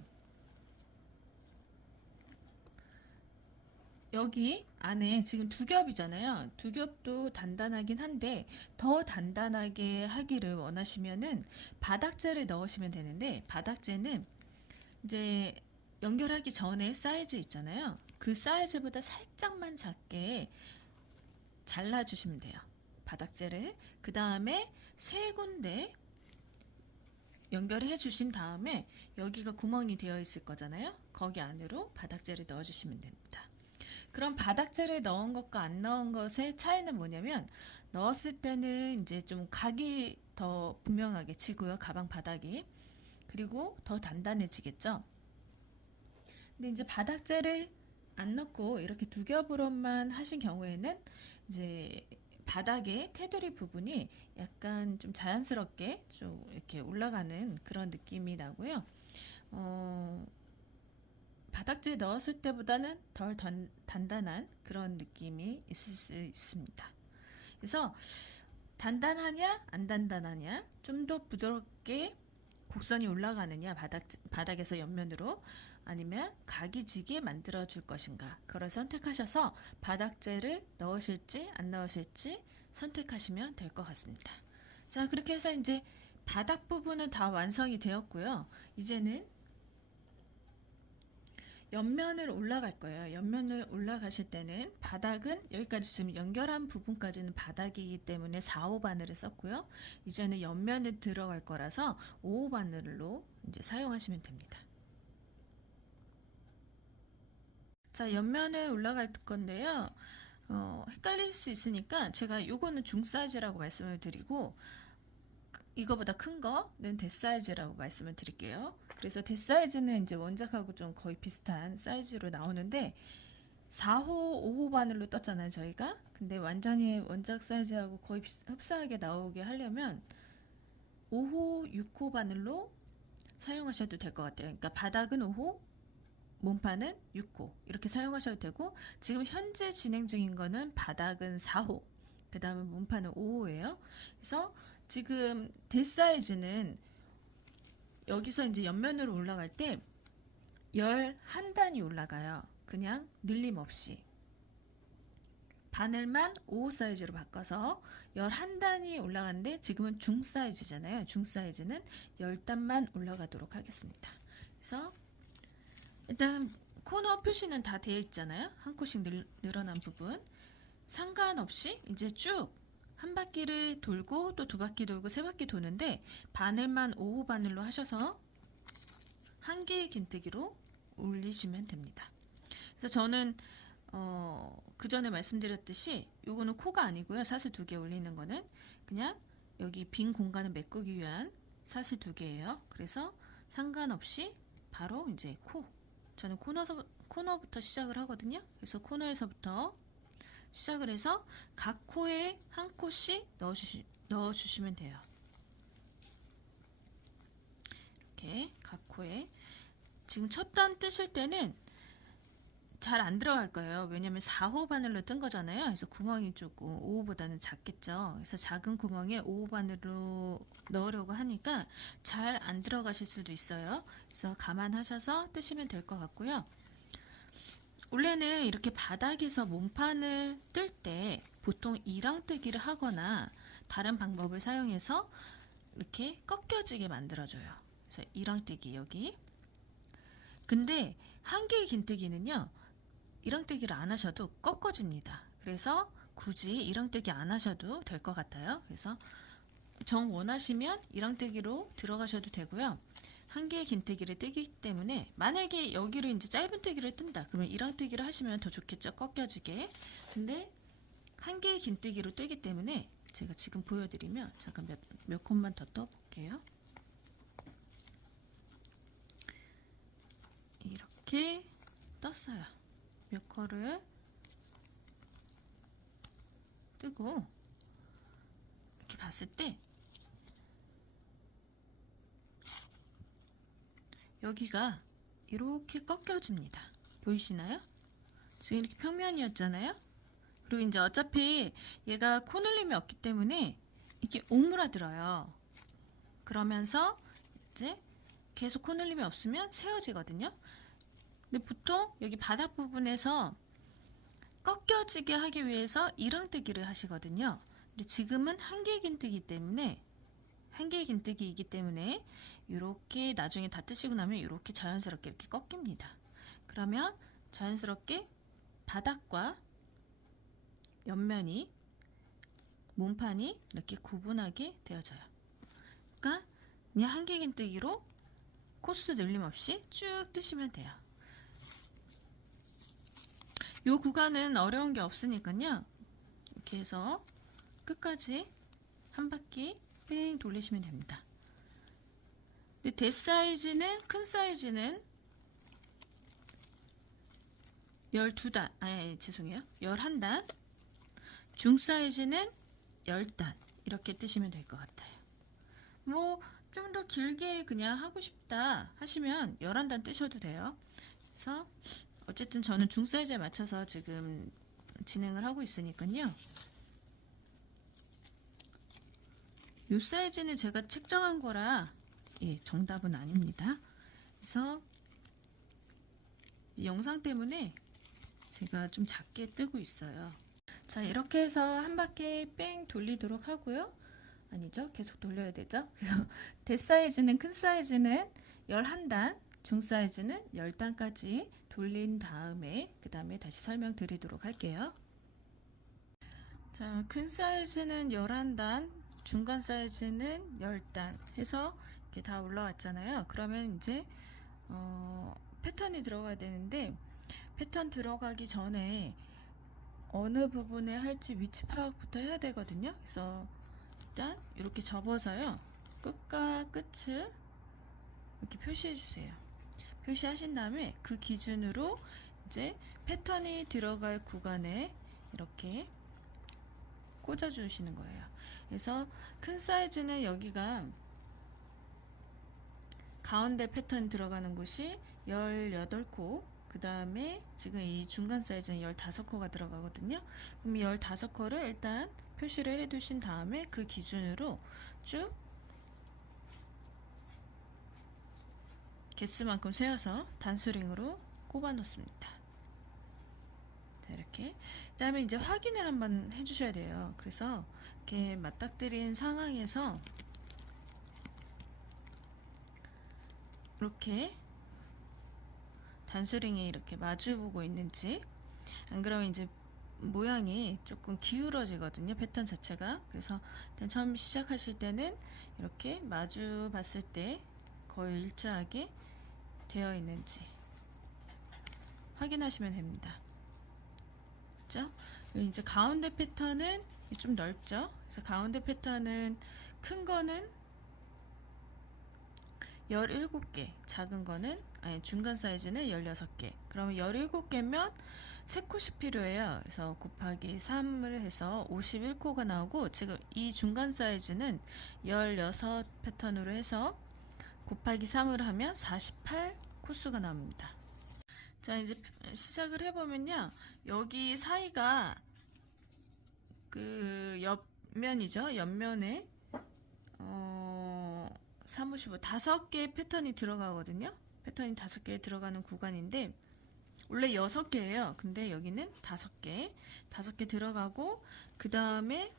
여기 안에 지금 두 겹이잖아요. 두 겹도 단단하긴 한데 더 단단하게 하기를 원하시면은 바닥재를 넣으시면 되는데 바닥재는 이제 연결하기 전에 사이즈 있잖아요. 그 사이즈보다 살짝만 작게 잘라주시면 돼요. 바닥재를. 그 다음에 세 군데 연결해 주신 다음에 여기가 구멍이 되어 있을 거잖아요. 거기 안으로 바닥재를 넣어주시면 됩니다. 그럼 바닥재를 넣은 것과 안 넣은 것의 차이는 뭐냐면 넣었을 때는 이제 좀 각이 더 분명하게 지고요. 가방 바닥이. 그리고 더 단단해지겠죠. 근데 이제 바닥재를 안 넣고 이렇게 두 겹으로만 하신 경우에는 이제 바닥의 테두리 부분이 약간 좀 자연스럽게 좀 이렇게 올라가는 그런 느낌이 나고요. 바닥재 넣었을 때보다는 덜 단단한 그런 느낌이 있을 수 있습니다. 그래서 단단하냐 안 단단하냐 좀 더 부드럽게 곡선이 올라가느냐 바닥에서 옆면으로 아니면 각이 지게 만들어 줄 것인가 그걸 선택하셔서 바닥재를 넣으실지 안 넣으실지 선택하시면 될 것 같습니다. 자, 그렇게 해서 이제 바닥 부분은 다 완성이 되었고요. 이제는 옆면을 올라갈 거예요. 옆면을 올라가실 때는 바닥은 여기까지 지금 연결한 부분까지는 바닥이기 때문에 4호 바늘을 썼고요. 이제는 옆면에 들어갈 거라서 5호 바늘로 이제 사용하시면 됩니다. 자, 옆면을 올라갈 건데요. 헷갈릴 수 있으니까 제가 요거는 중 사이즈라고 말씀을 드리고 이거보다 큰 거는 대 사이즈라고 말씀을 드릴게요. 그래서 대 사이즈는 이제 원작하고 좀 거의 비슷한 사이즈로 나오는데 4호, 5호 바늘로 떴잖아요, 저희가. 근데 완전히 원작 사이즈하고 거의 흡사하게 나오게 하려면 5호, 6호 바늘로 사용하셔도 될 것 같아요. 그러니까 바닥은 5호, 몸판은 6호 이렇게 사용하셔도 되고 지금 현재 진행 중인 거는 바닥은 4호, 그 다음에 몸판은 5호예요. 그래서 지금 대 사이즈는 여기서 이제 옆면으로 올라갈 때 11단이 올라가요. 그냥 늘림 없이. 바늘만 5호 사이즈로 바꿔서 11단이 올라가는데 지금은 중 사이즈잖아요. 중 사이즈는 10단만 올라가도록 하겠습니다. 그래서 일단 코너 표시는 다 되어 있잖아요. 한 코씩 늘어난 부분. 상관없이 이제 쭉 한 바퀴를 돌고 또 두 바퀴 돌고 세 바퀴 도는데 바늘만 5호 바늘로 하셔서 한 개의 긴뜨기로 올리시면 됩니다. 그래서 저는 그 전에 말씀드렸듯이 요거는 코가 아니고요. 사슬 2개 올리는 거는 그냥 여기 빈 공간을 메꾸기 위한 사슬 2개예요. 그래서 상관없이 바로 이제 코. 저는 코너부터 시작을 하거든요. 그래서 코너에서부터 시작을 해서 각 코에 한 코씩 넣어주시면 돼요. 이렇게 각 코에 지금 첫 단 뜨실 때는 잘 안 들어갈 거예요. 왜냐면 4호 바늘로 뜬 거잖아요. 그래서 구멍이 조금 5호보다는 작겠죠. 그래서 작은 구멍에 5호 바늘로 넣으려고 하니까 잘 안 들어가실 수도 있어요. 그래서 감안하셔서 뜨시면 될 것 같고요. 원래는 이렇게 바닥에서 몸판을 뜰 때 보통 이랑뜨기를 하거나 다른 방법을 사용해서 이렇게 꺾여지게 만들어줘요. 그래서 이랑뜨기 여기. 근데 한계의 긴뜨기는요, 이랑뜨기를 안 하셔도 꺾어집니다. 그래서 굳이 이랑뜨기 안 하셔도 될 것 같아요. 그래서 정 원하시면 이랑뜨기로 들어가셔도 되고요. 한계의 긴뜨기를 뜨기 때문에 만약에 여기를 이제 짧은뜨기를 뜬다 그러면 이랑뜨기를 하시면 더 좋겠죠, 꺾여지게. 근데 한계의 긴뜨기로 뜨기 때문에 제가 지금 보여드리면 잠깐 몇 컷만 더 떠볼게요. 이렇게 떴어요. 몇 컷을 뜨고 이렇게 봤을 때 여기가 이렇게 꺾여집니다. 보이시나요? 지금 이렇게 평면이었잖아요. 그리고 이제 어차피 얘가 코늘림이 없기 때문에 이게 오므라들어요. 그러면서 이제 계속 코늘림이 없으면 세워지거든요. 근데 보통 여기 바닥 부분에서 꺾여지게 하기 위해서 이랑뜨기를 하시거든요. 근데 지금은 한계의 긴뜨기이기 때문에 이렇게 나중에 다 뜨시고 나면 이렇게 자연스럽게 이렇게 꺾입니다. 그러면 자연스럽게 바닥과 옆면이 몸판이 이렇게 구분하게 되어져요. 그러니까 그냥 한계 긴뜨기로 코스 늘림 없이 쭉 뜨시면 돼요. 이 구간은 어려운 게 없으니까요. 이렇게 해서 끝까지 한 바퀴 뺑 돌리시면 됩니다. 근데 대 사이즈는, 큰 사이즈는 12단, 죄송해요. 11단. 중 사이즈는 10단. 이렇게 뜨시면 될 것 같아요. 뭐, 좀 더 길게 그냥 하고 싶다 하시면 11단 뜨셔도 돼요. 그래서, 어쨌든 저는 중 사이즈에 맞춰서 지금 진행을 하고 있으니까요. 이 사이즈는 제가 책정한 거라, 정답은 아닙니다. 그래서, 이 영상 때문에 제가 좀 작게 뜨고 있어요. 자, 이렇게 해서 한 바퀴 뺑 돌리도록 하고요. 아니죠, 계속 돌려야 되죠. 그래서 대 사이즈는, 큰 사이즈는 11단, 중 사이즈는 10단까지 돌린 다음에 그 다음에 다시 설명드리도록 할게요. 자, 큰 사이즈는 11단, 중간 사이즈는 10단 해서 이렇게 다 올라왔잖아요. 그러면 이제 패턴이 들어가야 되는데, 패턴 들어가기 전에 어느 부분에 할지 위치 파악부터 해야 되거든요. 그래서 일단 이렇게 접어서요, 끝과 끝을 이렇게 표시해 주세요. 표시하신 다음에 그 기준으로 이제 패턴이 들어갈 구간에 이렇게 꽂아 주시는 거예요. 그래서 큰 사이즈는 여기가 가운데 패턴 들어가는 곳이 18코, 그 다음에 지금 이 중간 사이즈는 15코가 들어가거든요. 그럼 15코를 일단 표시를 해 두신 다음에 그 기준으로 쭉 개수만큼 세어서 단수링으로 꼽아 놓습니다. 자, 이렇게. 그 다음에 이제 확인을 한번 해 주셔야 돼요. 그래서 이렇게 맞닥뜨린 상황에서 이렇게 단수링이 이렇게 마주보고 있는지, 안 그러면 이제 모양이 조금 기울어지거든요, 패턴 자체가. 그래서 일단 처음 시작하실 때는 이렇게 마주 봤을 때 거의 일자하게 되어 있는지 확인하시면 됩니다. 그렇죠? 이제 가운데 패턴은 좀 넓죠. 그래서 가운데 패턴은 큰 거는 17개, 작은 거는, 중간 사이즈는 16개. 그러면 17개면 3코씩 필요해요. 그래서 곱하기 3을 해서 51코가 나오고, 지금 이 중간 사이즈는 16 패턴으로 해서 곱하기 3을 하면 48 코스가 나옵니다. 자, 이제 시작을 해보면요, 여기 사이가 그 옆면이죠. 옆면에 3, 55, 5개의 패턴이 들어가거든요. 패턴이 5개 들어가는 구간인데, 원래 6개예요. 근데 여기는 5개. 5개 들어가고 그 다음에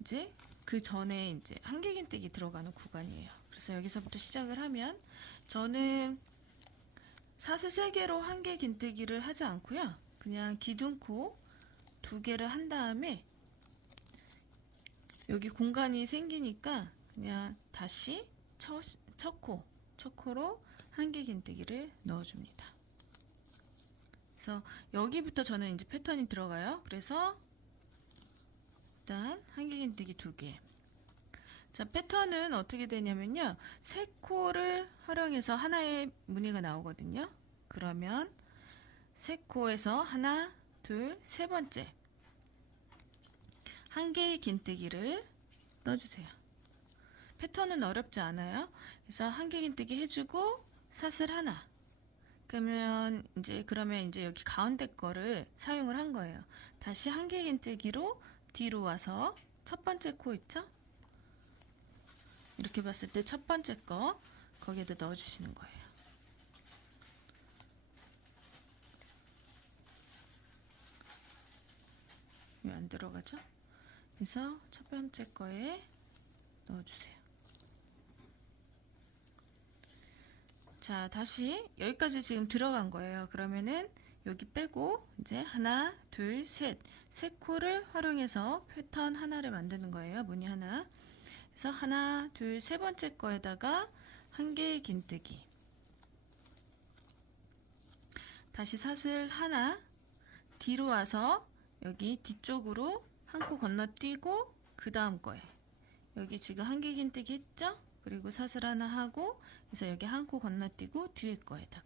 이제 그 전에 이제 한길긴뜨기 들어가는 구간이에요. 그래서 여기서부터 시작을 하면 저는 사슬 3개로 한길긴뜨기를 하지 않고요. 그냥 기둥코 2개를 한 다음에 여기 공간이 생기니까 그냥 다시 첫 코로 한길긴뜨기를 넣어줍니다. 그래서 여기부터 저는 이제 패턴이 들어가요. 그래서 일단 한길긴뜨기 2개. 자, 패턴은 어떻게 되냐면요. 3코를 활용해서 하나의 무늬가 나오거든요. 그러면 3코에서 하나, 둘, 세 번째 한길긴뜨기를 넣어주세요. 패턴은 어렵지 않아요. 그래서 한길긴뜨기 해주고 사슬 하나. 그러면 이제 여기 가운데 거를 사용을 한 거예요. 다시 한길긴뜨기로 뒤로 와서 첫 번째 코 있죠? 이렇게 봤을 때 첫 번째 거 거기에다 넣어주시는 거예요. 왜 안 들어가죠? 그래서 첫 번째 거에 넣어주세요. 자, 다시 여기까지 지금 들어간 거예요. 그러면은 여기 빼고 이제 하나, 둘, 셋, 세 코를 활용해서 패턴 하나를 만드는 거예요. 무늬 하나. 그래서 하나, 둘, 세 번째 거에다가 한길긴뜨기. 다시 사슬 하나, 뒤로 와서 여기 뒤쪽으로 한 코 건너뛰고 그 다음 거에 여기 지금 한길긴뜨기 했죠? 그리고 사슬 하나 하고 그래서 여기 한 코 건너뛰고 뒤에 거에다가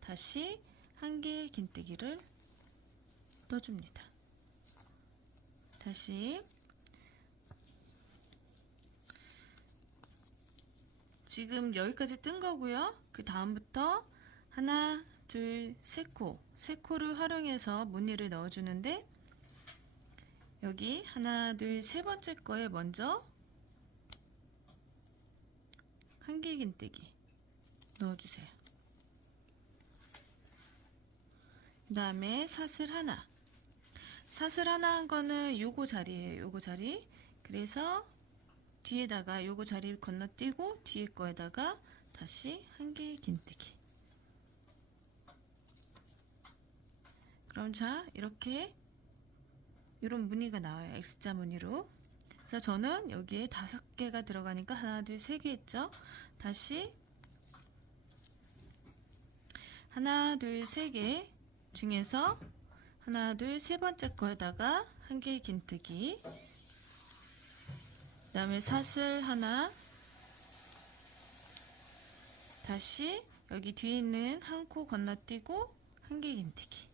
다시 한길긴뜨기를 넣어줍니다. 다시 지금 여기까지 뜬 거고요. 그 다음부터 하나, 둘, 세 코를 활용해서 무늬를 넣어주는데 여기 하나, 둘, 세 번째 거에 먼저 한길긴뜨기 넣어주세요. 그 다음에 사슬 하나 한 거는 요거 자리예요. 요거 자리. 그래서 뒤에다가 요거 자리 건너뛰고 뒤에 거에다가 다시 한길긴뜨기. 그럼 자, 이렇게 이런 무늬가 나와요. X자 무늬로. 그래서 저는 여기에 5개가 들어가니까 하나, 둘, 세 개 했죠. 다시 하나, 둘, 세 개 중에서 하나, 둘, 세 번째 거에다가 한길긴뜨기. 그 다음에 사슬 하나. 다시 여기 뒤에 있는 한 코 건너뛰고 한길긴뜨기.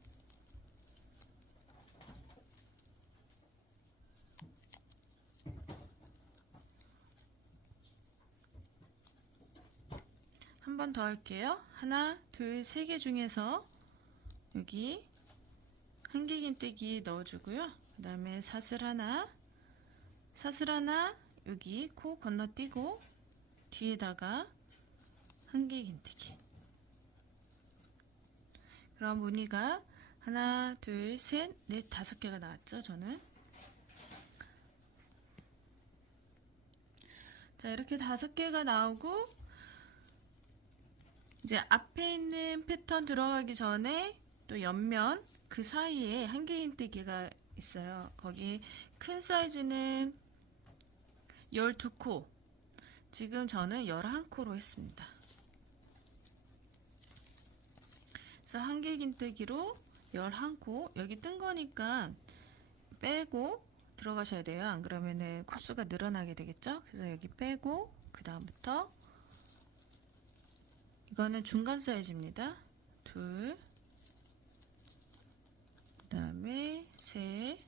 한 번 더 할게요. 하나, 둘, 세 개 중에서 여기 한길긴뜨기 넣어주고요. 그 다음에 사슬 하나 여기 코 건너뛰고 뒤에다가 한길긴뜨기. 그럼 무늬가 하나, 둘, 셋, 넷, 5개가 나왔죠. 저는 자, 이렇게 5개가 나오고 이제 앞에 있는 패턴 들어가기 전에 또 옆면 그 사이에 한길긴뜨기가 있어요. 거기 큰 사이즈는 12코. 지금 저는 11코로 했습니다. 그래서 한길긴뜨기로 11코. 여기 뜬 거니까 빼고 들어가셔야 돼요. 안 그러면은 코수가 늘어나게 되겠죠? 그래서 여기 빼고 그 다음부터 이거는 중간 사이즈입니다. 둘, 그 다음에 셋,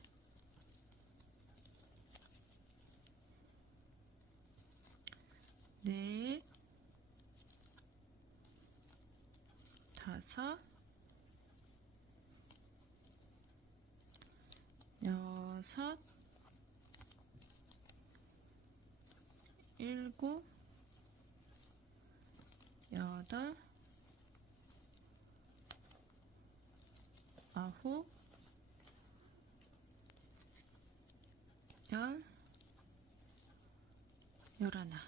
넷, 5, 6, 7, 8, 아홉, 열, 열하나.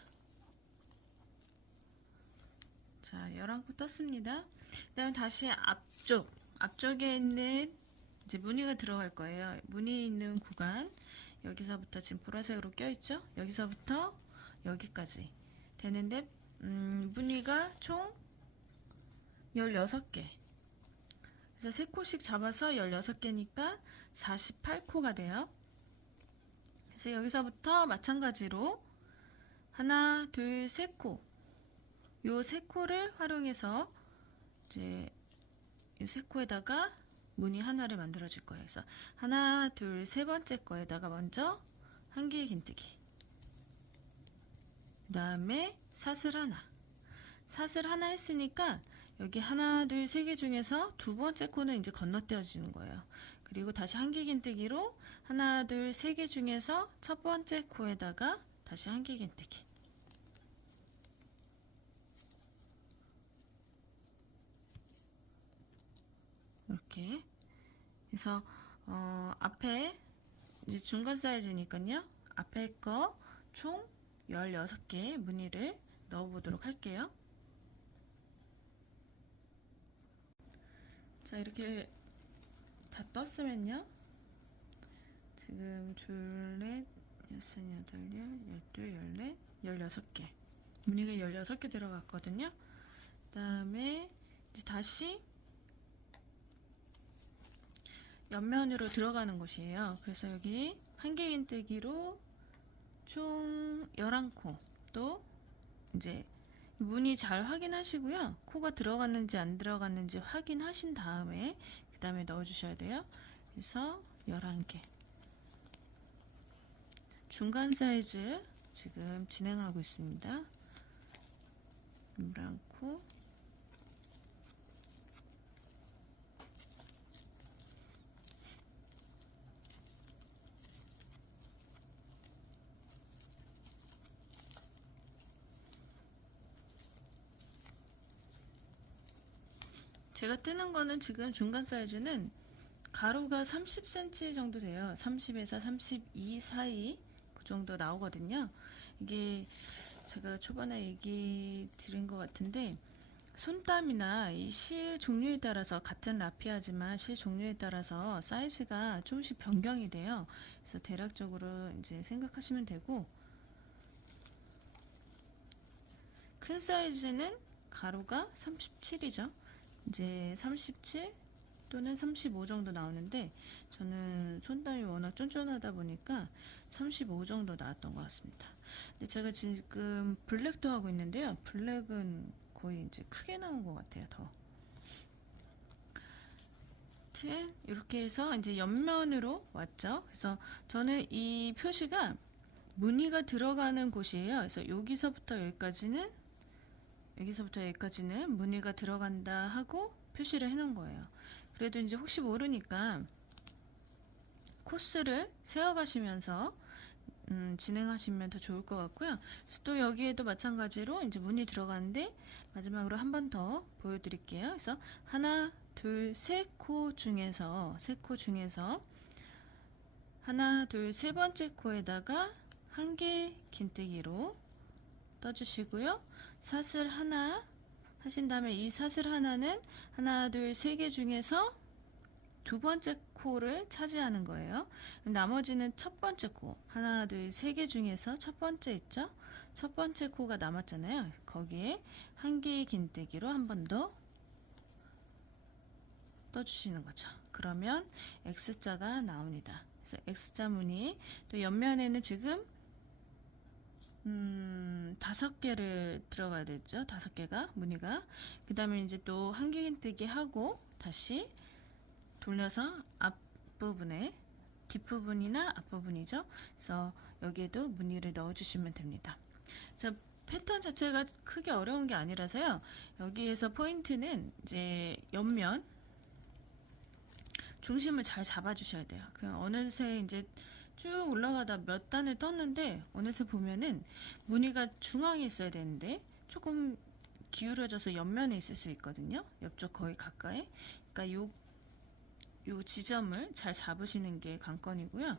자, 11코 떴습니다. 그 다음에 다시 앞쪽에 있는 이제 무늬가 들어갈 거예요. 무늬 있는 구간, 여기서부터 지금 보라색으로 껴있죠? 여기서부터 여기까지 되는데, 무늬가 총 16개. 그래서 3코씩 잡아서 16개니까 48코가 돼요. 그래서 여기서부터 마찬가지로 하나, 둘, 3코. 요 3코를 활용해서 이제 이 3코에다가 무늬 하나를 만들어 줄 거예요. 그래서 하나, 둘, 세 번째 거에다가 먼저 한 개의 긴뜨기. 그 다음에 사슬 하나 했으니까 여기 하나, 둘, 세 개 중에서 두 번째 코는 이제 건너뛰어 주는 거예요. 그리고 다시 한 개 긴뜨기로 하나, 둘, 세 개 중에서 첫 번째 코에다가 다시 한 개 긴뜨기. 이렇게 그래서 앞에 이제 중간 사이즈니까요. 앞에 거 총 16개 무늬를 넣어 보도록 할게요. 자, 이렇게 다 떴으면요. 지금 둘, 넷, 여섯, 여덟, 열둘, 열넷, 16개. 무늬가 16개 들어갔거든요. 그 다음에 이제 다시 옆면으로 들어가는 곳이에요. 그래서 여기 한 개 긴뜨기로 총 11코. 또 이제 무늬 잘 확인하시고요. 코가 들어갔는지 안 들어갔는지 확인하신 다음에 그 다음에 넣어주셔야 돼요. 그래서 11개. 중간 사이즈 지금 진행하고 있습니다. 11코. 제가 뜨는 거는 지금 중간 사이즈는 가로가 30cm 정도 돼요. 30에서 32 사이 그 정도 나오거든요. 이게 제가 초반에 얘기 드린 것 같은데 손땀이나 이 실 종류에 따라서 같은 라피아지만 실 종류에 따라서 사이즈가 조금씩 변경이 돼요. 그래서 대략적으로 이제 생각하시면 되고 큰 사이즈는 가로가 37이죠. 이제 37 또는 35 정도 나오는데 저는 손땀이 워낙 쫀쫀하다 보니까 35 정도 나왔던 것 같습니다. 근데 제가 지금 블랙도 하고 있는데요. 블랙은 거의 이제 크게 나온 것 같아요. 더. 아무튼 이렇게 해서 이제 옆면으로 왔죠. 그래서 저는 이 표시가 무늬가 들어가는 곳이에요. 그래서 여기서부터 여기까지는 무늬가 들어간다 하고 표시를 해 놓은 거예요. 그래도 이제 혹시 모르니까 코스를 세워가시면서 진행하시면 더 좋을 것 같고요. 그래서 또 여기에도 마찬가지로 이제 무늬 들어가는데 마지막으로 한 번 더 보여드릴게요. 그래서 하나, 둘, 세 코 중에서 하나, 둘, 세 번째 코에다가 한 개 긴뜨기로 떠주시고요. 사슬 하나 하신 다음에 이 사슬 하나는 하나, 둘, 세 개 중에서 두 번째 코를 차지하는 거예요. 나머지는 첫 번째 코, 하나, 둘, 세 개 중에서 첫 번째 있죠? 첫 번째 코가 남았잖아요. 거기에 한 개의 긴뜨기로 한 번 더 떠주시는 거죠. 그러면 X자가 나옵니다. 그래서 X자 무늬, 또 옆면에는 지금 5개를 들어가야 되죠. 5개가 무늬가. 그 다음에 이제 또 한 개 긴뜨기 하고 다시 돌려서 앞부분에 뒷부분이나 앞부분이죠. 그래서 여기에도 무늬를 넣어주시면 됩니다. 그래서 패턴 자체가 크게 어려운 게 아니라서요. 여기에서 포인트는 이제 옆면 중심을 잘 잡아주셔야 돼요. 어느새 이제 쭉 올라가다 몇 단을 떴는데 어느새 보면은 무늬가 중앙에 있어야 되는데 조금 기울어져서 옆면에 있을 수 있거든요. 옆쪽 거의 가까이. 그러니까 요 지점을 잘 잡으시는 게 관건이고요.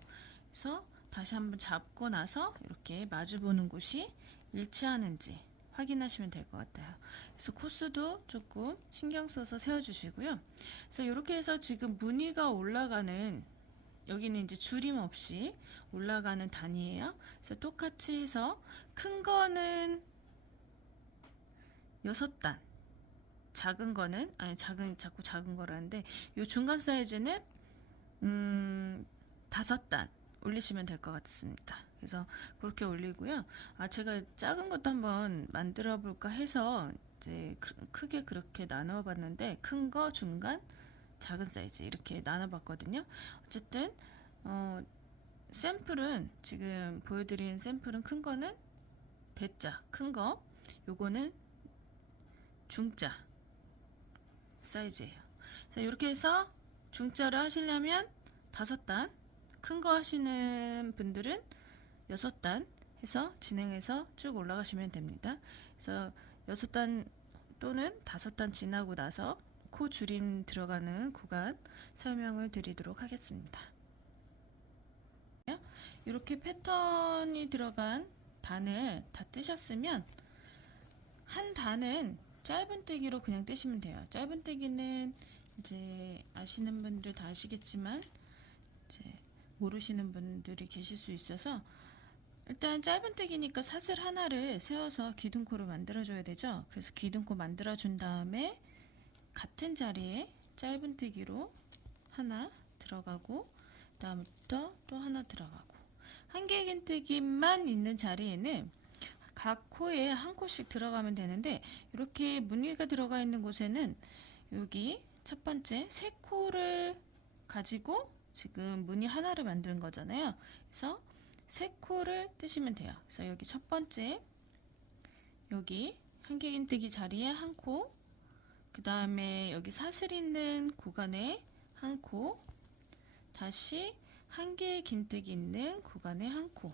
그래서 다시 한번 잡고 나서 이렇게 마주보는 곳이 일치하는지 확인하시면 될 것 같아요. 그래서 코스도 조금 신경 써서 세워주시고요. 그래서 이렇게 해서 지금 무늬가 올라가는, 여기는 이제 줄임 없이 올라가는 단이에요. 그래서 똑같이 해서 큰 거는 6단, 작은 거는, 아니 자꾸 작은 거라는데, 요 중간 사이즈는 5단 올리시면 될 것 같습니다. 그래서 그렇게 올리고요. 제가 작은 것도 한번 만들어 볼까 해서 이제 크게 그렇게 나눠 봤는데, 큰 거, 중간, 작은 사이즈 이렇게 나눠 봤거든요. 어쨌든 샘플은, 지금 보여드린 샘플은 큰 거는 대자, 큰 거, 요거는 중자 사이즈예요. 그래서 이렇게 해서 중자를 하시려면 5단, 큰 거 하시는 분들은 6단 해서 진행해서 쭉 올라가시면 됩니다. 그래서 6단 또는 5단 지나고 나서 코 줄임 들어가는 구간 설명을 드리도록 하겠습니다. 이렇게 패턴이 들어간 단을 다 뜨셨으면, 한 단은 짧은뜨기로 그냥 뜨시면 돼요. 짧은뜨기는 이제 아시는 분들 다 아시겠지만 이제 모르시는 분들이 계실 수 있어서, 일단 짧은뜨기니까 사슬 하나를 세워서 기둥코를 만들어줘야 되죠. 그래서 기둥코 만들어준 다음에 같은 자리에 짧은뜨기로 하나 들어가고, 다음부터 또 하나 들어가고, 한길긴뜨기만 있는 자리에는 각 코에 한 코씩 들어가면 되는데, 이렇게 무늬가 들어가 있는 곳에는 여기 첫 번째 세 코를 가지고 지금 무늬 하나를 만드는 거잖아요. 그래서 세 코를 뜨시면 돼요. 그래서 여기 첫 번째, 여기 한길긴뜨기 자리에 한 코, 그 다음에 여기 사슬 있는 구간에 한 코, 다시 한길긴뜨기 있는 구간에 한 코,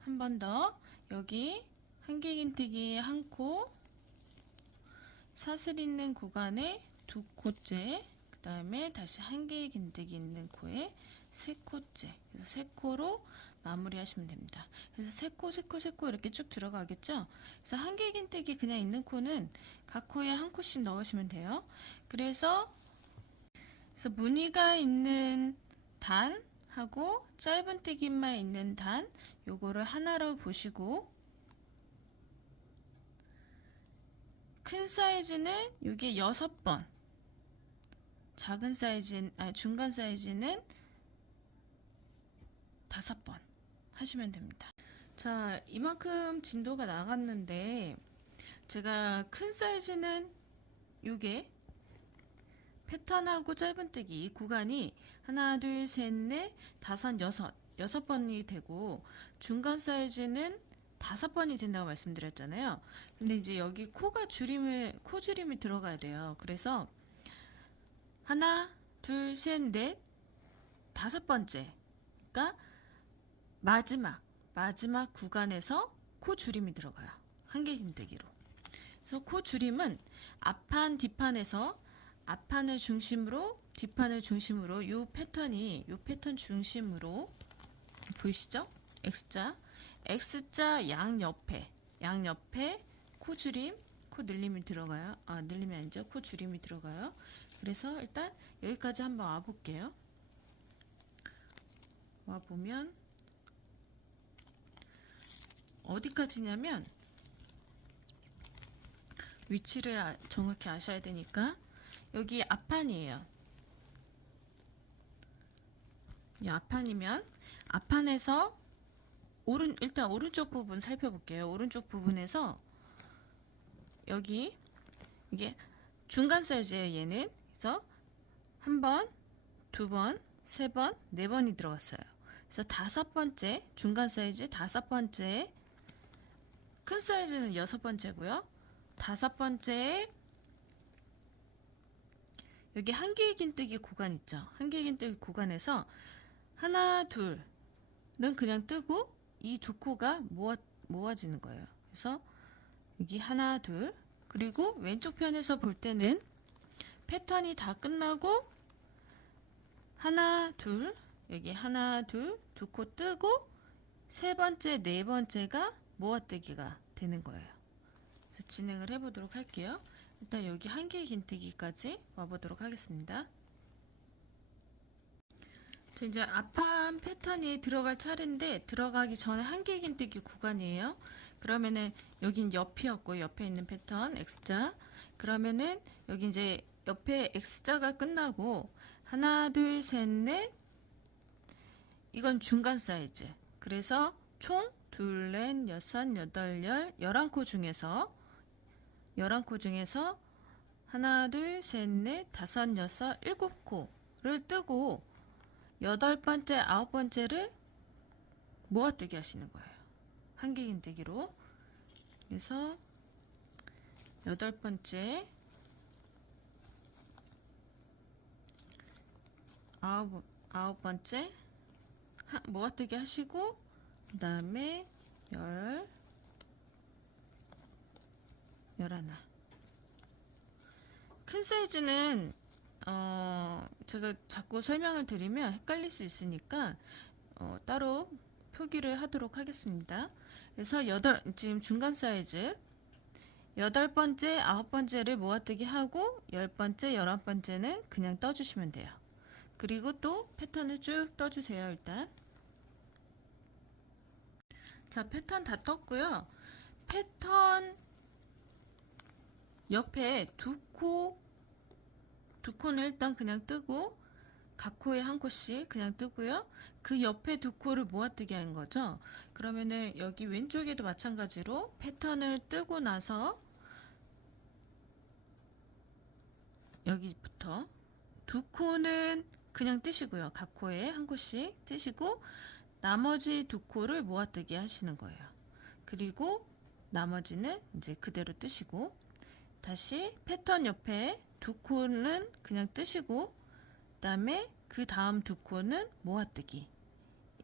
한 번 더 여기 한길긴뜨기 한 코, 사슬 있는 구간에 두 코째, 그 다음에 다시 한길긴뜨기 있는 코에 세 코째, 그래서 세 코로 마무리 하시면 됩니다. 그래서 세 코, 세 코, 세 코 이렇게 쭉 들어가겠죠. 그래서 한길긴뜨기 그냥 있는 코는 각 코에 한 코씩 넣으시면 돼요. 그래서 무늬가 있는 단하고 짧은뜨기만 있는 단, 요거를 하나로 보시고, 큰 사이즈는 요게 6번, 작은 사이즈, 중간 사이즈는 5번 하시면 됩니다. 자, 이만큼 진도가 나갔는데, 제가 큰 사이즈는 요게 패턴하고 짧은뜨기 이 구간이 하나, 둘, 셋, 넷, 다섯, 여섯 번이 되고, 중간 사이즈는 5번이 된다고 말씀드렸잖아요. 근데 이제 여기 코 줄임이 들어가야 돼요. 그래서 하나, 둘, 셋, 넷, 5번째, 그러니까 마지막 구간에서 코 줄임이 들어가요. 한길긴뜨기로. 그래서 코 줄임은 앞판, 뒷판에서 앞판을 중심으로, 뒷판을 중심으로, 요 패턴 중심으로 보이시죠? X자 양옆에 코 줄임, 코 늘림이 들어가요. 늘림이 아니죠. 코 줄임이 들어가요. 그래서 일단 여기까지 한번 와볼게요. 와보면 어디까지냐면, 위치를 정확히 아셔야 되니까, 여기 앞판이에요. 이 앞판이면, 앞판에서 일단 오른쪽 부분 살펴볼게요. 오른쪽 부분에서 여기, 이게 중간 사이즈예요. 얘는. 그래서 한 번, 두 번, 세 번, 네 번이 들어갔어요. 그래서 5번째, 중간 사이즈 5번째, 큰 사이즈는 6번째고요. 5번째, 여기 한길긴뜨기 구간 있죠. 한길긴뜨기 구간에서 하나, 둘은 그냥 뜨고, 이 두 코가 모아지는 거예요. 그래서 여기 하나, 둘, 그리고 왼쪽 편에서 볼 때는 패턴이 다 끝나고 하나, 둘, 여기 하나, 둘, 두 코 뜨고 세 번째, 네 번째가 모아뜨기가 되는 거예요. 그래서 진행을 해보도록 할게요. 일단 여기 한개 긴뜨기까지 와보도록 하겠습니다. 저 이제 앞판 패턴이 들어갈 차례인데 들어가기 전에 한개 긴뜨기 구간이에요. 그러면은 여긴 옆이었고 옆에 있는 패턴 X자. 그러면은 여기 이제 옆에 X자가 끝나고 하나, 둘, 셋, 넷. 이건 중간 사이즈. 그래서 총 둘, 넷, 여섯, 여덟, 열, 11코 중에서 하나, 둘, 셋, 넷, 다섯, 여섯, 7코를 뜨고 여덟 번째, 아홉 번째를 모아뜨기 하시는 거예요. 한개 긴뜨기로. 그래서 여덟 번째, 아홉 번째 모아뜨기 하시고 그 다음에 열하나. 큰 사이즈는 제가 자꾸 설명을 드리면 헷갈릴 수 있으니까 따로 표기를 하도록 하겠습니다. 그래서 지금 중간 사이즈 여덟 번째, 아홉 번째를 모아뜨기 하고 열 번째, 11번째는 그냥 떠주시면 돼요. 그리고 또 패턴을 쭉 떠주세요. 일단 자, 패턴 다 떴고요. 패턴 옆에 두 코는 일단 그냥 뜨고 각 코에 한 코씩 그냥 뜨고요. 그 옆에 두 코를 모아뜨기 한 거죠. 그러면은 여기 왼쪽에도 마찬가지로 패턴을 뜨고 나서 여기부터 두 코는 그냥 뜨시고요. 각 코에 한 코씩 뜨시고 나머지 두 코를 모아뜨기 하시는 거예요. 그리고 나머지는 이제 그대로 뜨시고 다시 패턴 옆에 두 코는 그냥 뜨시고 그다음에 그 다음 두 코는 모아뜨기.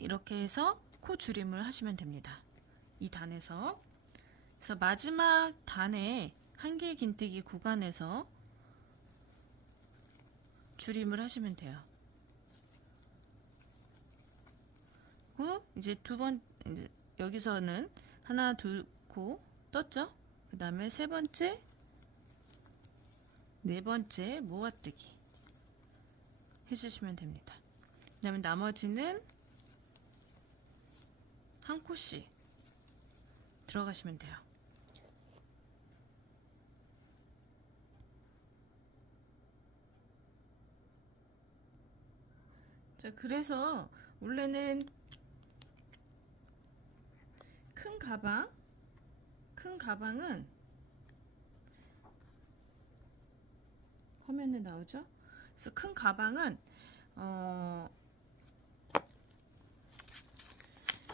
이렇게 해서 코 줄임을 하시면 됩니다. 이 단에서. 그래서 마지막 단에 한개 긴뜨기 구간에서 줄임을 하시면 돼요. 그리고 이제 여기서는 하나, 두 코 떴죠? 그 다음에 세 번째, 네 번째 모아뜨기 해주시면 됩니다. 그 다음에 나머지는 한 코씩 들어가시면 돼요. 자, 그래서 원래는 큰 가방은 화면에 나오죠? 그래서 큰 가방은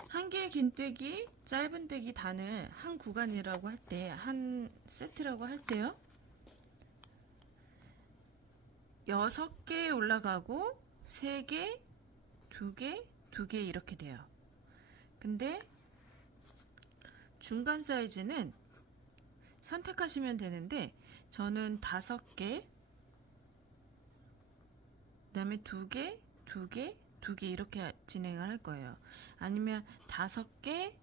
한개 긴뜨기, 짧은뜨기 단을 한 구간이라고 할 때, 한 세트라고 할 때요. 6개 올라가고 3개, 2개, 2개 이렇게 돼요. 근데 중간 사이즈는 선택하시면 되는데 저는 5개, 그 다음에 2개, 2개, 2개 이렇게 진행을 할 거예요. 아니면 5개,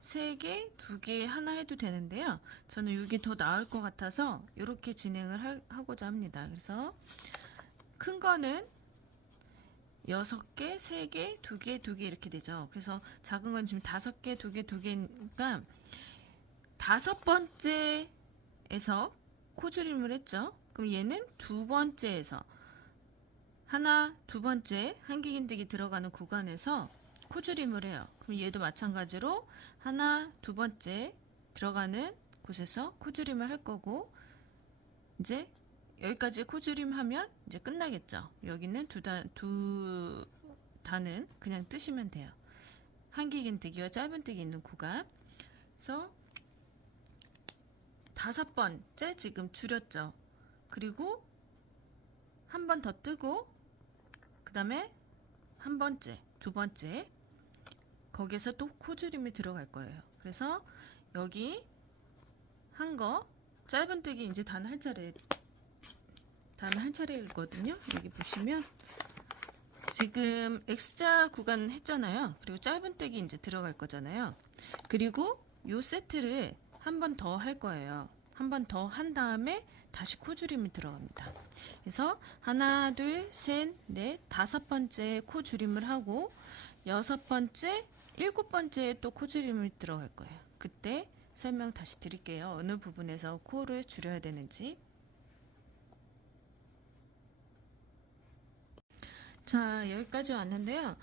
3개, 2개 하나 해도 되는데요. 저는 이게 더 나을 것 같아서 이렇게 진행을 하고자 합니다. 그래서 큰 거는 6개, 3개, 2개, 2개 이렇게 되죠. 그래서 작은 건 지금 5개, 2개, 2개니까 5번째에서 코줄임을 했죠. 그럼 얘는 두 번째에서 두 번째 한개 긴뜨기 들어가는 구간에서 코줄임을 해요. 그럼 얘도 마찬가지로 두 번째 들어가는 곳에서 코줄임을 할 거고 이제 여기까지 코줄임 하면 이제 끝나겠죠. 여기는 두 단은 그냥 뜨시면 돼요. 한개 긴뜨기와 짧은뜨기 있는 구간. 그래서 5번째 지금 줄였죠. 그리고 한 번 더 뜨고 그 다음에 한 번째, 두 번째 거기에서 또 코줄임이 들어갈 거예요. 그래서 여기 한 거 짧은뜨기 이제 단 할 차례 다음에 한 차례거든요. 여기 보시면 지금 X자 구간 했잖아요. 그리고 짧은뜨기 이제 들어갈 거잖아요. 그리고 요 세트를 한 번 더 할 거예요. 한 번 더 한 다음에 다시 코줄임이 들어갑니다. 그래서 하나, 둘, 셋, 넷, 다섯 번째 코줄임을 하고 여섯 번째, 일곱 번째에 또 코줄임을 들어갈 거예요. 그때 설명 다시 드릴게요. 어느 부분에서 코를 줄여야 되는지. 자, 여기까지 왔는데요.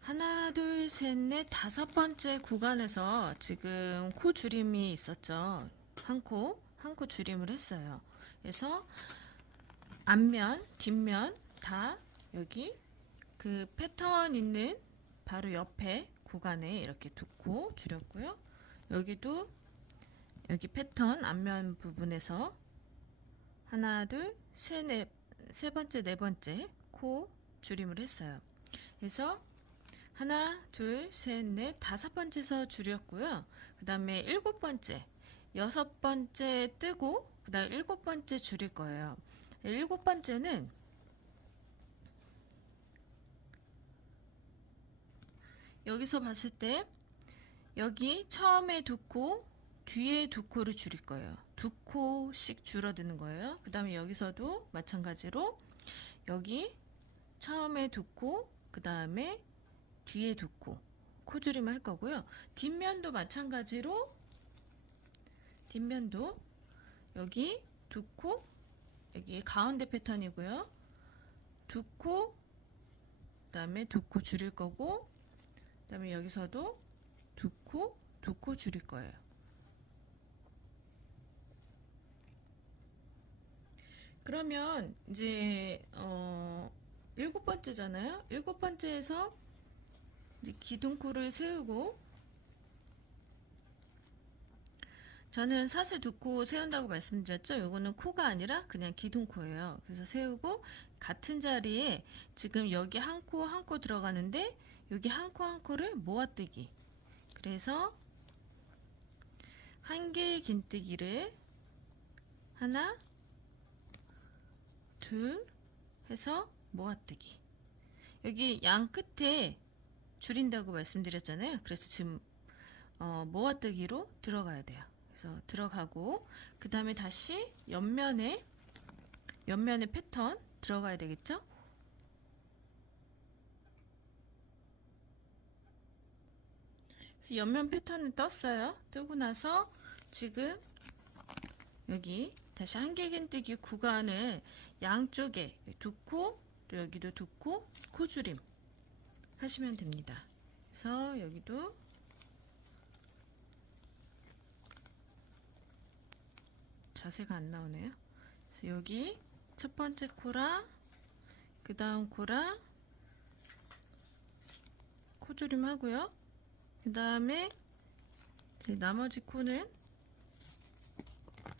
하나, 둘, 셋, 넷, 다섯 번째 구간에서 지금 코 줄임이 있었죠. 한 코 줄임을 했어요. 그래서 앞면, 뒷면 다 여기 그 패턴 있는 바로 옆에 구간에 이렇게 두 코 줄였고요. 여기도 여기 패턴 앞면 부분에서 하나, 둘, 세 번째, 네 번째 코 줄임을 했어요. 그래서 하나, 둘, 셋, 넷, 다섯 번째에서 줄였고요. 그 다음에 일곱 번째, 여섯 번째 뜨고 그 다음 일곱 번째 줄일 거예요. 일곱 번째는 여기서 봤을 때 여기 처음에 두 코, 뒤에 두 코를 줄일 거예요. 두 코씩 줄어드는 거예요. 그 다음에 여기서도 마찬가지로 여기 처음에 두 코, 그 다음에 뒤에 두 코, 코줄임 할 거고요. 뒷면도 마찬가지로 뒷면도 여기 두 코, 여기 가운데 패턴이고요. 두 코, 그 다음에 두 코 줄일 거고, 그 다음에 여기서도 두 코 줄일 거예요. 그러면 이제 일곱 번째잖아요. 일곱 번째에서 이제 기둥코를 세우고, 저는 사슬 두 코 세운다고 말씀드렸죠. 요거는 코가 아니라 그냥 기둥코예요. 그래서 세우고 같은 자리에 지금 여기 한 코 한 코 들어가는데 여기 한 코 한 코를 모아뜨기. 그래서 한 개의 긴뜨기를 하나, 둘 해서 모아뜨기. 여기 양 끝에 줄인다고 말씀드렸잖아요. 그래서 지금 모아뜨기로 들어가야 돼요. 그래서 들어가고 그 다음에 다시 옆면에 패턴 들어가야 되겠죠? 그래서 옆면 패턴을 떴어요. 뜨고 나서 지금 여기 다시 한개 긴뜨기 구간을 양쪽에 두 코, 또 여기도 두 코, 코줄임 하시면 됩니다. 그래서 여기도 자세가 안 나오네요. 그래서 여기 첫 번째 코랑 그 다음 코랑 코줄임 하고요. 그 다음에 이제 나머지 코는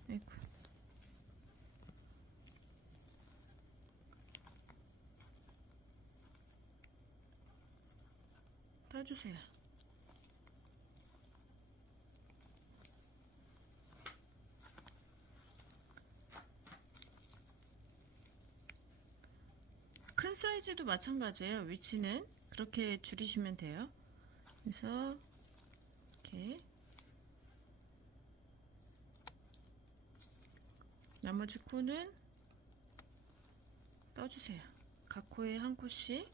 아이고, 떠주세요. 큰 사이즈도 마찬가지예요. 위치는 그렇게 줄이시면 돼요. 그래서 이렇게 나머지 코는 떠주세요. 각 코에 한 코씩.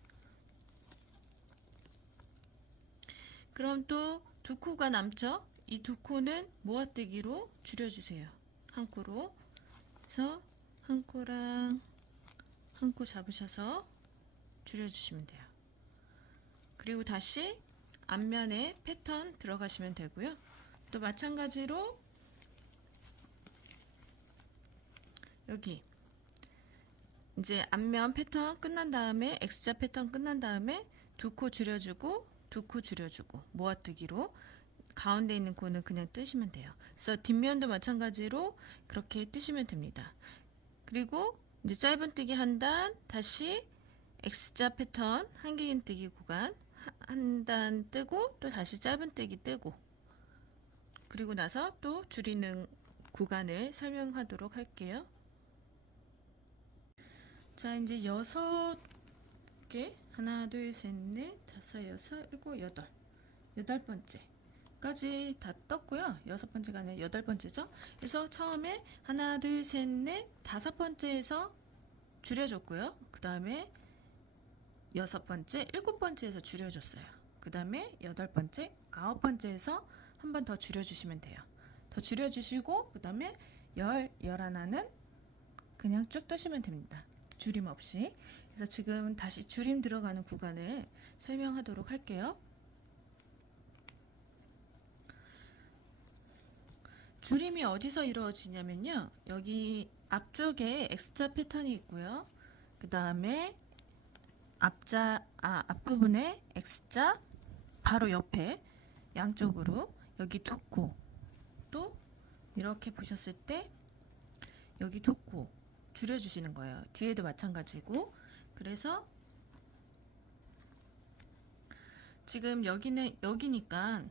그럼 또 두 코가 남죠? 이 두 코는 모아뜨기로 줄여주세요. 한 코로. 그래서 한 코랑 한 코 잡으셔서 줄여주시면 돼요. 그리고 다시 앞면에 패턴 들어가시면 되고요. 또 마찬가지로 여기 이제 앞면 패턴 끝난 다음에 X자 패턴 끝난 다음에 두 코 줄여주고 두 코 줄여주고 모아뜨기로 가운데 있는 코는 그냥 뜨시면 돼요. 그래서 뒷면도 마찬가지로 그렇게 뜨시면 됩니다. 그리고 이제 짧은뜨기 한 단 다시 X자 패턴 한길긴뜨기 구간 한 단 뜨고 또 다시 짧은뜨기 뜨고 그리고 나서 또 줄이는 구간을 설명하도록 할게요. 자, 이제 6개, 하나, 둘, 셋, 넷, 다섯, 여섯, 일곱, 여덟. 8번째까지 다 떴고요. 6번째가 아니라 8번째죠. 그래서 처음에 하나, 둘, 셋, 넷, 5번째에서 줄여줬고요. 그 다음에 6번째, 7번째에서 줄여줬어요. 그 다음에 8번째, 9번째에서 한 번 더 줄여주시면 돼요. 더 줄여주시고 그 다음에 11은 그냥 쭉 뜨시면 됩니다. 줄임 없이. 그래서 지금 다시 줄임 들어가는 구간을 설명하도록 할게요. 줄임이 어디서 이루어지냐면요. 여기 앞쪽에 X자 패턴이 있고요. 그 다음에 앞부분에 X자 바로 옆에 양쪽으로 여기 두 코, 또 이렇게 보셨을 때 여기 두 코 줄여주시는 거예요. 뒤에도 마찬가지고. 그래서 지금 여기니까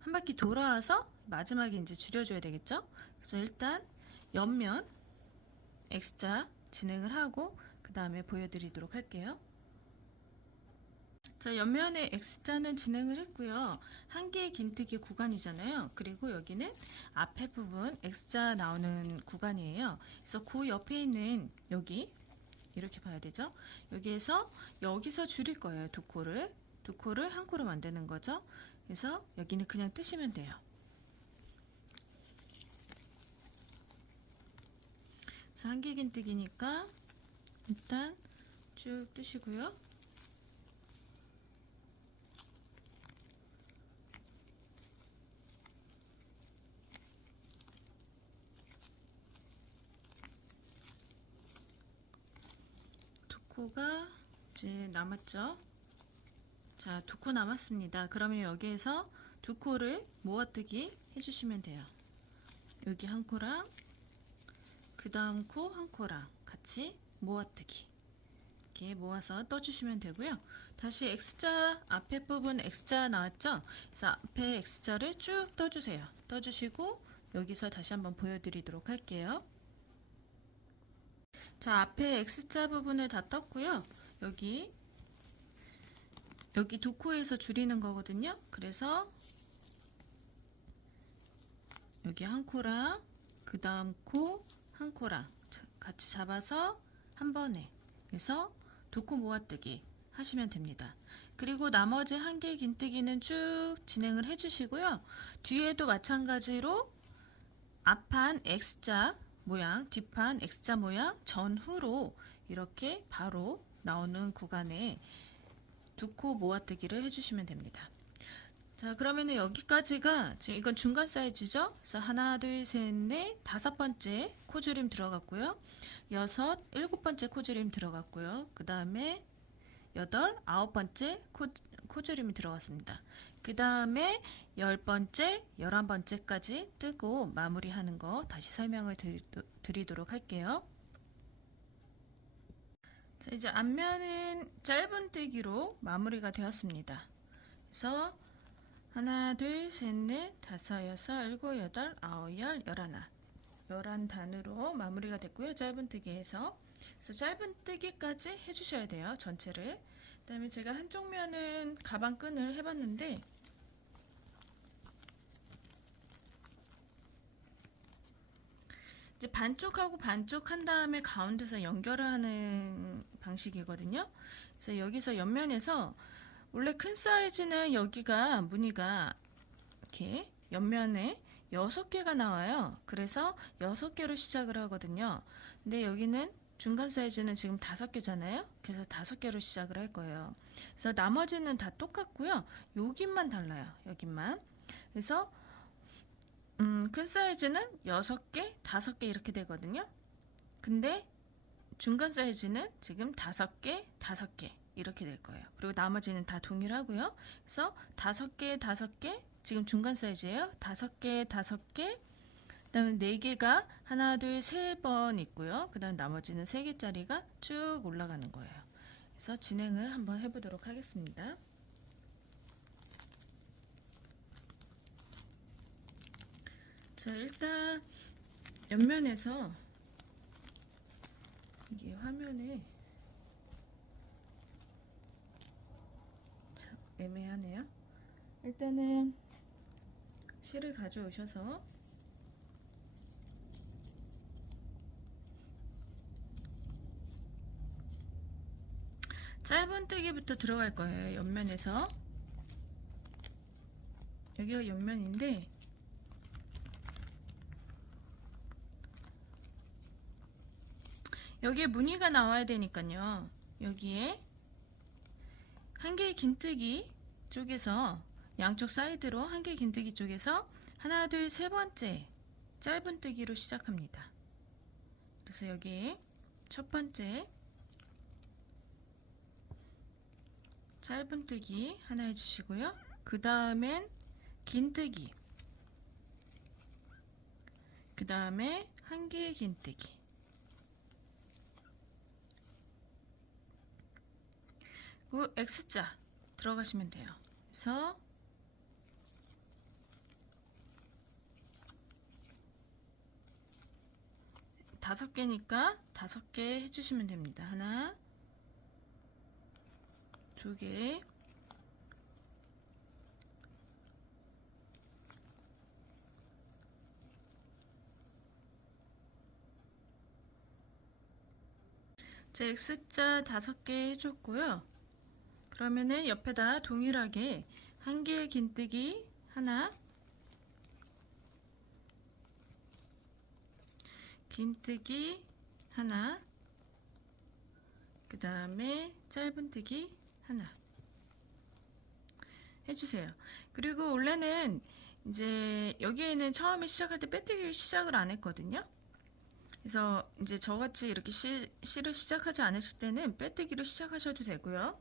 한 바퀴 돌아와서 마지막에 이제 줄여줘야 되겠죠? 그래서 일단 옆면 X자 진행을 하고 그 다음에 보여드리도록 할게요. 자, 옆면에 X자는 진행을 했고요. 한 개의 긴뜨기 구간이잖아요. 그리고 여기는 앞에 부분 X자 나오는 구간이에요. 그래서 그 옆에 있는 여기 이렇게 봐야 되죠. 여기서 줄일 거예요. 두 코를 한 코로 만드는 거죠. 그래서 여기는 그냥 뜨시면 돼요. 그래서 한 개 긴뜨기니까 일단 쭉 뜨시고요. 두 코가 이제 남았죠. 자, 두 코 남았습니다. 그러면 여기에서 두 코를 모아뜨기 해주시면 돼요. 여기 한 코랑 그 다음 코 한 코랑 같이 모아뜨기 이렇게 모아서 떠주시면 되고요. 다시 X자 앞에 부분 X자 나왔죠? 그래서 앞에 X자를 쭉 떠주세요. 떠주시고 여기서 다시 한번 보여드리도록 할게요. 자, 앞에 X자 부분을 다 떴고요. 여기 두 코에서 줄이는 거거든요. 그래서 여기 한 코랑 그 다음 코 한 코랑 같이 잡아서 한 번에 그래서 두 코 모아뜨기 하시면 됩니다. 그리고 나머지 한 개 긴뜨기는 쭉 진행을 해주시고요. 뒤에도 마찬가지로 앞판 X자 모양, 뒷판 X자 모양 전후로 이렇게 바로 나오는 구간에 두 코 모아뜨기를 해주시면 됩니다. 자, 그러면은 여기까지가 지금 이건 중간 사이즈죠? 그래서 하나, 둘, 셋, 넷, 5번째 코줄임 들어갔고요. 6, 7번째 코줄임 들어갔고요. 그 다음에 8, 9번째 코줄임이 들어갔습니다. 그 다음에 10번째, 11번째까지 뜨고 마무리하는 거 다시 설명을 드리도록 할게요. 자, 이제 앞면은 짧은뜨기로 마무리가 되었습니다. 그래서 하나, 둘, 셋, 넷, 다섯, 여섯, 일곱, 여덟, 아홉, 열, 11단으로 마무리가 됐고요. 짧은뜨기에서. 그래서 짧은뜨기까지 해주셔야 돼요. 전체를. 그 다음에 제가 한쪽 면은 가방끈을 해봤는데 이제 반쪽하고 반쪽 한 다음에 가운데서 연결을 하는 방식이거든요. 그래서 여기서 옆면에서 원래 큰 사이즈는 여기가 무늬가 이렇게 옆면에 6개가 나와요. 그래서 6개로 시작을 하거든요. 근데 여기는 중간 사이즈는 지금 5개잖아요. 그래서 5개로 시작을 할 거예요. 그래서 나머지는 다 똑같고요. 여기만 달라요. 여기만. 그래서 큰 사이즈는 6개, 5개 이렇게 되거든요. 근데 중간 사이즈는 지금 5개, 5개 이렇게 될 거예요. 그리고 나머지는 다 동일하고요. 그래서 5개, 5개 지금 중간 사이즈예요. 5개, 5개 그 다음에 4개가 하나, 둘, 3번 있고요. 그 다음 나머지는 3개짜리가 쭉 올라가는 거예요. 그래서 진행을 한번 해보도록 하겠습니다. 자, 일단 옆면에서 이게 화면에 참 애매하네요. 일단은 실을 가져오셔서 짧은뜨기부터 들어갈 거예요. 옆면에서. 여기가 옆면인데 여기에 무늬가 나와야 되니까요. 여기에 한 개의 긴뜨기 쪽에서 양쪽 사이드로 한 개의 긴뜨기 쪽에서 하나, 둘, 세 번째 짧은뜨기로 시작합니다. 그래서 여기에 첫 번째 짧은뜨기 하나 해주시고요. 그 다음엔 긴뜨기, 그 다음에 한 개의 긴뜨기, 그 X자 들어가시면 돼요. 그래서 다섯 개니까 5개 해주시면 됩니다. 하나, 두 개, 제 X자 5개 해줬고요. 그러면은 옆에다 동일하게 한 개의 긴뜨기 하나, 긴뜨기 하나, 그 다음에 짧은뜨기 하나 해주세요. 그리고 원래는 이제 여기에는 처음에 시작할 때 빼뜨기 시작을 안 했거든요. 그래서 이제 저같이 이렇게 실을 시작하지 않으실 때는 빼뜨기로 시작하셔도 되고요.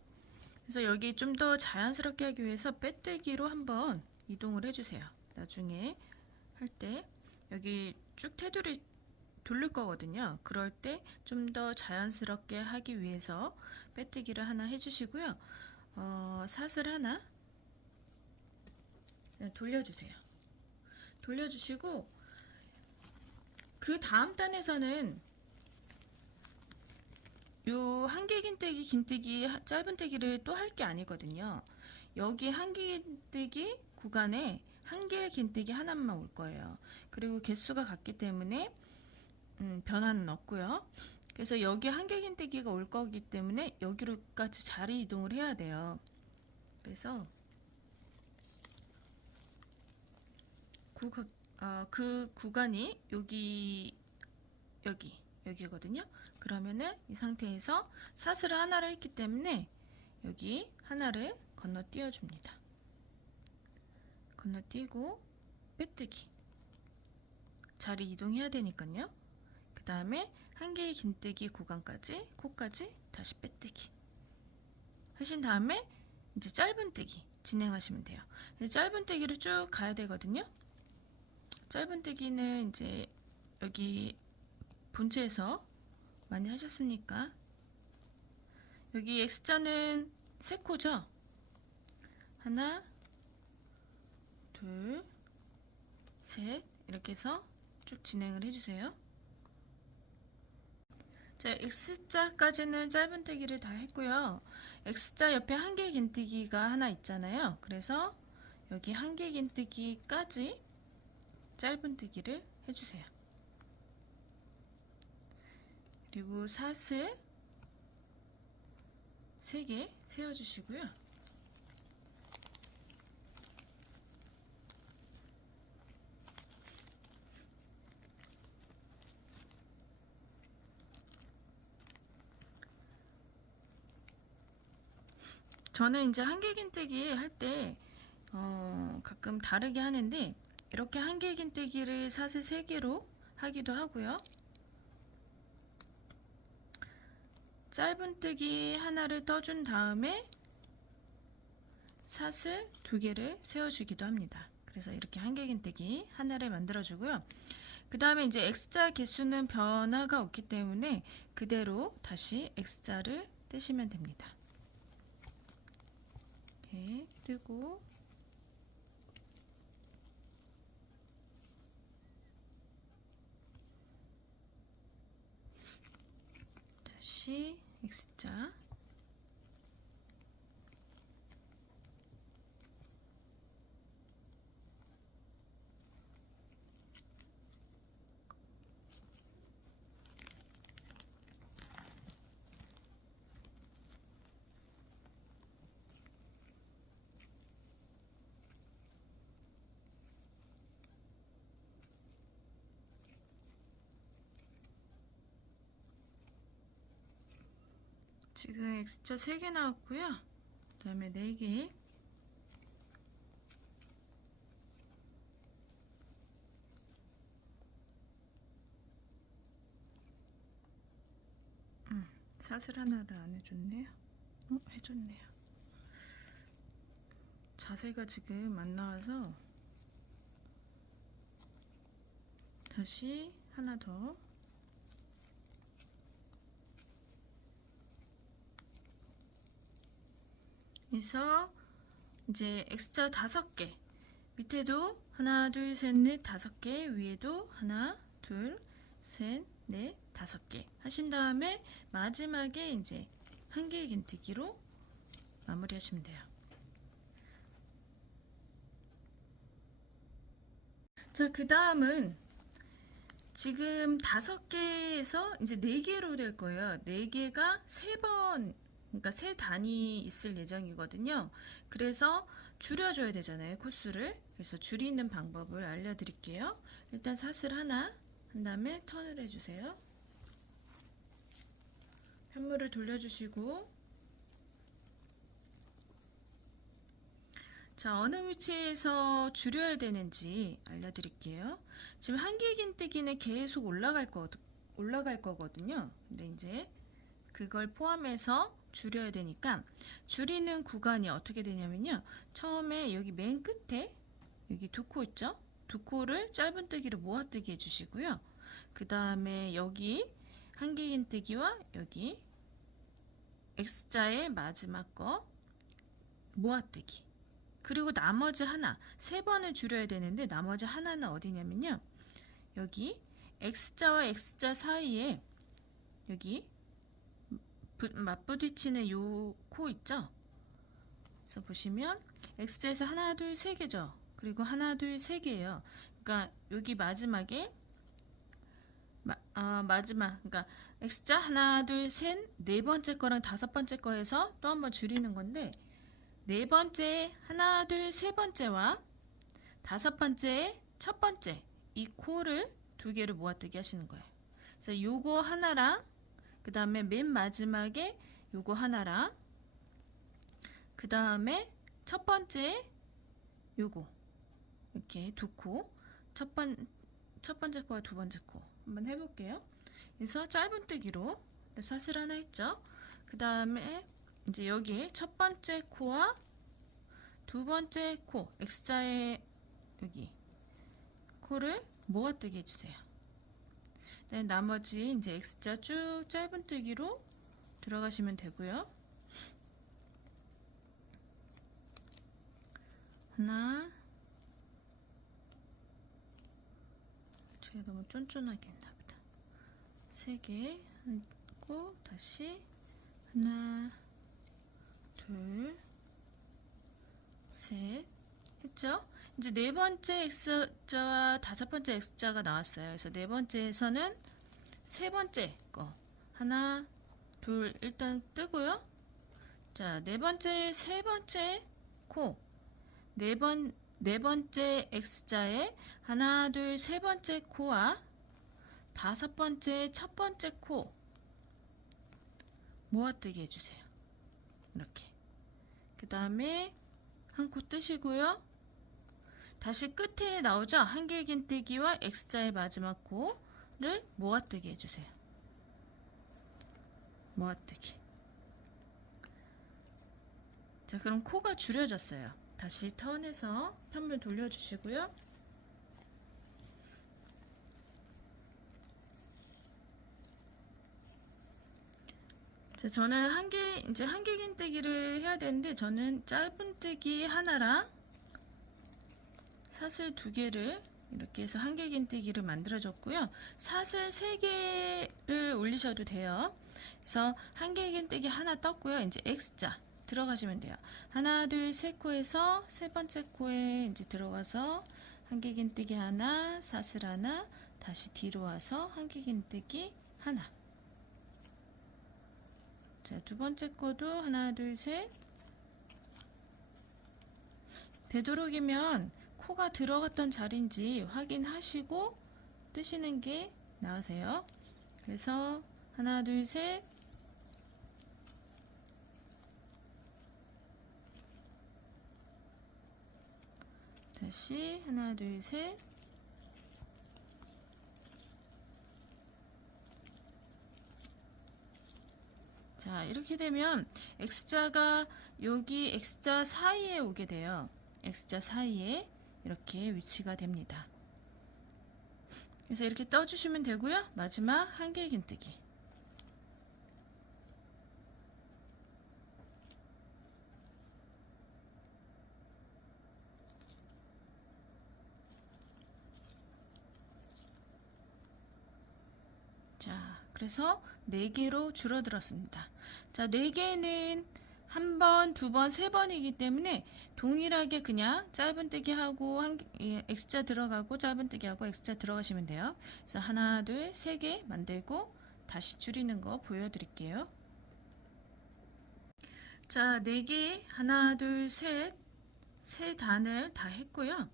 그래서 여기 좀 더 자연스럽게 하기 위해서 빼뜨기로 한번 이동을 해주세요. 나중에 할 때 여기 쭉 테두리 돌릴 거거든요. 그럴 때 좀 더 자연스럽게 하기 위해서 빼뜨기를 하나 해주시고요. 사슬 하나 돌려주세요. 돌려주시고 그 다음 단에서는 요 한 개 긴뜨기, 긴뜨기, 짧은뜨기를 또 할 게 아니거든요. 여기 한 개 긴뜨기 구간에 한 개의 긴뜨기 하나만 올 거예요. 그리고 개수가 같기 때문에 변화는 없고요. 그래서 여기 한 개 긴뜨기가 올 거기 때문에 여기로까지 자리 이동을 해야 돼요. 그래서 그 구간이 여기거든요. 그러면은 이 상태에서 사슬을 하나를 했기 때문에 여기 하나를 건너뛰어 줍니다. 건너뛰고 빼뜨기, 자리 이동해야 되니까요. 그 다음에 한 개의 긴뜨기 구간까지, 코까지 다시 빼뜨기 하신 다음에 이제 짧은뜨기 진행하시면 돼요. 짧은뜨기를 쭉 가야 되거든요. 짧은뜨기는 이제 여기 본체에서 많이 하셨으니까 여기 X자는 3코죠. 하나, 둘, 셋 이렇게 해서 쭉 진행을 해주세요. 자, X자까지는 짧은뜨기를 다 했고요. X자 옆에 한 개 긴뜨기가 하나 있잖아요. 그래서 여기 한 개 긴뜨기까지 짧은뜨기를 해주세요. 그리고 사슬 3개 세워주시고요. 저는 이제 한 개 긴뜨기 할 때 가끔 다르게 하는데 이렇게 한 개 긴뜨기를 사슬 3개로 하기도 하고요. 짧은뜨기 하나를 떠준 다음에 사슬 2개를 세워주기도 합니다. 그래서 이렇게 한 개 긴뜨기 하나를 만들어주고요. 그 다음에 이제 X자 개수는 변화가 없기 때문에 그대로 다시 X자를 떼시면 됩니다. 이렇게 뜨고 다시 X자, 지금 X자 3개 나왔고요. 그 다음에 4개, 사슬 하나를 안 해줬네요. 해줬네요. 자세가 지금 안 나와서 다시 하나 더, 그래서 이제 X자 5개, 밑에도 하나 둘 셋 넷 5개, 위에도 하나 둘 셋 넷 5개 하신 다음에 마지막에 이제 한길 긴뜨기로 마무리 하시면 돼요. 자, 그 다음은 지금 5개에서 이제 4개로 될 거예요. 4개가 3번, 그러니까 3단이 있을 예정이거든요. 그래서 줄여줘야 되잖아요, 코스를. 그래서 줄이는 방법을 알려드릴게요. 일단 사슬 하나 한 다음에 턴을 해주세요. 편물을 돌려주시고, 자, 어느 위치에서 줄여야 되는지 알려드릴게요. 지금 한길 긴뜨기는 계속 올라갈 거거든요. 근데 이제 그걸 포함해서 줄여야 되니까 줄이는 구간이 어떻게 되냐면요. 처음에 여기 맨 끝에 여기 2코 있죠? 2코를 짧은뜨기로 모아뜨기 해주시고요. 그 다음에 여기 한길 긴뜨기와 여기 X자의 마지막 거 모아뜨기, 그리고 나머지 하나 3번을 줄여야 되는데 나머지 하나는 어디냐면요, 여기 X자와 X자 사이에 여기 맞부딪히는 요 코 있죠? 그래서 보시면 X자에서 하나 둘 3개죠. 그리고 하나 둘 3개예요. 그러니까 여기 마지막에 마지막, 그러니까 X자 하나 둘 셋, 4번째 거랑 5번째 거에서 또 한번 줄이는 건데, 4번째 하나 둘 3번째와 5번째 첫 번째 이 코를 2개를 모아뜨기 하시는 거예요. 그래서 요거 하나랑 그 다음에 맨 마지막에 요거 하나랑 그 다음에 첫 번째 요거 이렇게 2코, 첫 번째 코와 2번째 코 한번 해볼게요. 그래서 짧은뜨기로 사슬 하나 했죠. 그 다음에 이제 여기에 첫 번째 코와 2번째 코, X자의 여기 코를 모아뜨기 해주세요. 네, 나머지 이제 X자 쭉 짧은뜨기로 들어가시면 되고요. 하나, 제가 너무 쫀쫀하게 했나 보다. 3개 하고 다시 하나, 둘, 셋 했죠? 이제 4번째 X자와 5번째 X자가 나왔어요. 그래서 4번째에서는 3번째 거 하나, 둘 일단 뜨고요. 자, 4번째, 3번째 코, 4번째 X자에 하나, 둘, 3번째 코와 5번째 첫 번째 코 모아뜨기 해주세요. 이렇게. 그 다음에 한 코 뜨시고요. 다시 끝에 나오죠? 한길 긴뜨기와 X자의 마지막 코를 모아뜨기 해주세요. 모아뜨기. 자, 그럼 코가 줄여졌어요. 다시 턴해서 편물 돌려주시고요. 자, 저는 이제 한길 긴뜨기를 해야 되는데, 저는 짧은뜨기 하나랑 사슬 2개를 이렇게 해서 한개 긴뜨기를 만들어 줬고요. 사슬 3개를 올리셔도 돼요. 그래서 한개 긴뜨기 하나 떴고요. 이제 X자 들어가시면 돼요. 하나, 둘, 셋 코에서 세 번째 코에 이제 들어가서 한개 긴뜨기 하나, 사슬 하나, 다시 뒤로 와서 한개 긴뜨기 하나. 자, 두 번째 코도 하나, 둘, 셋. 되도록이면 코가 들어갔던 자리인지 확인하시고 뜨시는 게 나으세요. 그래서 하나, 둘, 셋. 다시 하나, 둘, 셋. 자, 이렇게 되면 X자가 여기 X자 사이에 오게 돼요. X자 사이에 이렇게 위치가 됩니다. 그래서 이렇게 떠주시면 되고요. 마지막 한개 긴뜨기. 자, 그래서 4개로 줄어들었습니다. 자, 4개는 한 번, 두 번, 세 번이기 때문에 동일하게 그냥 짧은뜨기 하고 X자 들어가고 짧은뜨기 하고 X자 들어가시면 돼요. 그래서 하나, 둘, 3개 만들고 다시 줄이는 거 보여드릴게요. 자, 4개 하나, 둘, 셋, 세 단을 다 했고요.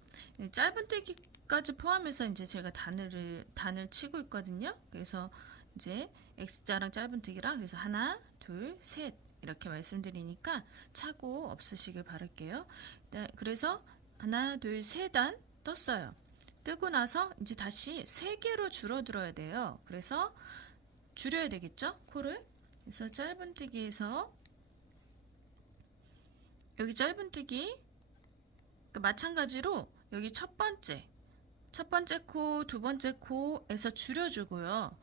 짧은뜨기까지 포함해서 이제 제가 단을 치고 있거든요. 그래서 이제 X자랑 짧은뜨기랑 그래서 하나, 둘, 셋 이렇게 말씀드리니까 착오 없으시길 바랄게요. 그래서 하나, 둘, 세 단 떴어요. 뜨고 나서 이제 다시 3개로 줄어들어야 돼요. 그래서 줄여야 되겠죠? 코를. 그래서 짧은뜨기에서 여기 짧은뜨기 마찬가지로 여기 첫 번째 코, 두 번째 코에서 줄여주고요.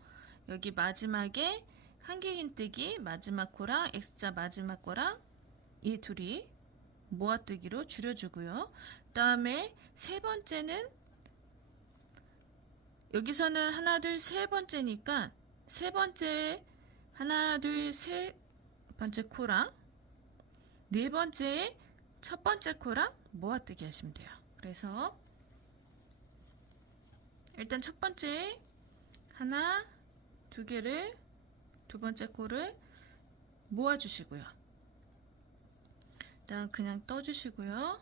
여기 마지막에 한개 긴뜨기 마지막 코랑 X자 마지막 거랑 이 둘이 모아뜨기로 줄여주고요. 그 다음에 세 번째는 여기서는 하나, 둘, 세 번째니까 세 번째 하나, 둘, 세 번째 코랑 네 번째 첫 번째 코랑 모아뜨기 하시면 돼요. 그래서 일단 첫 번째 하나, 두 개를 두 번째 코를 모아주시고요. 일단 그냥 떠주시고요.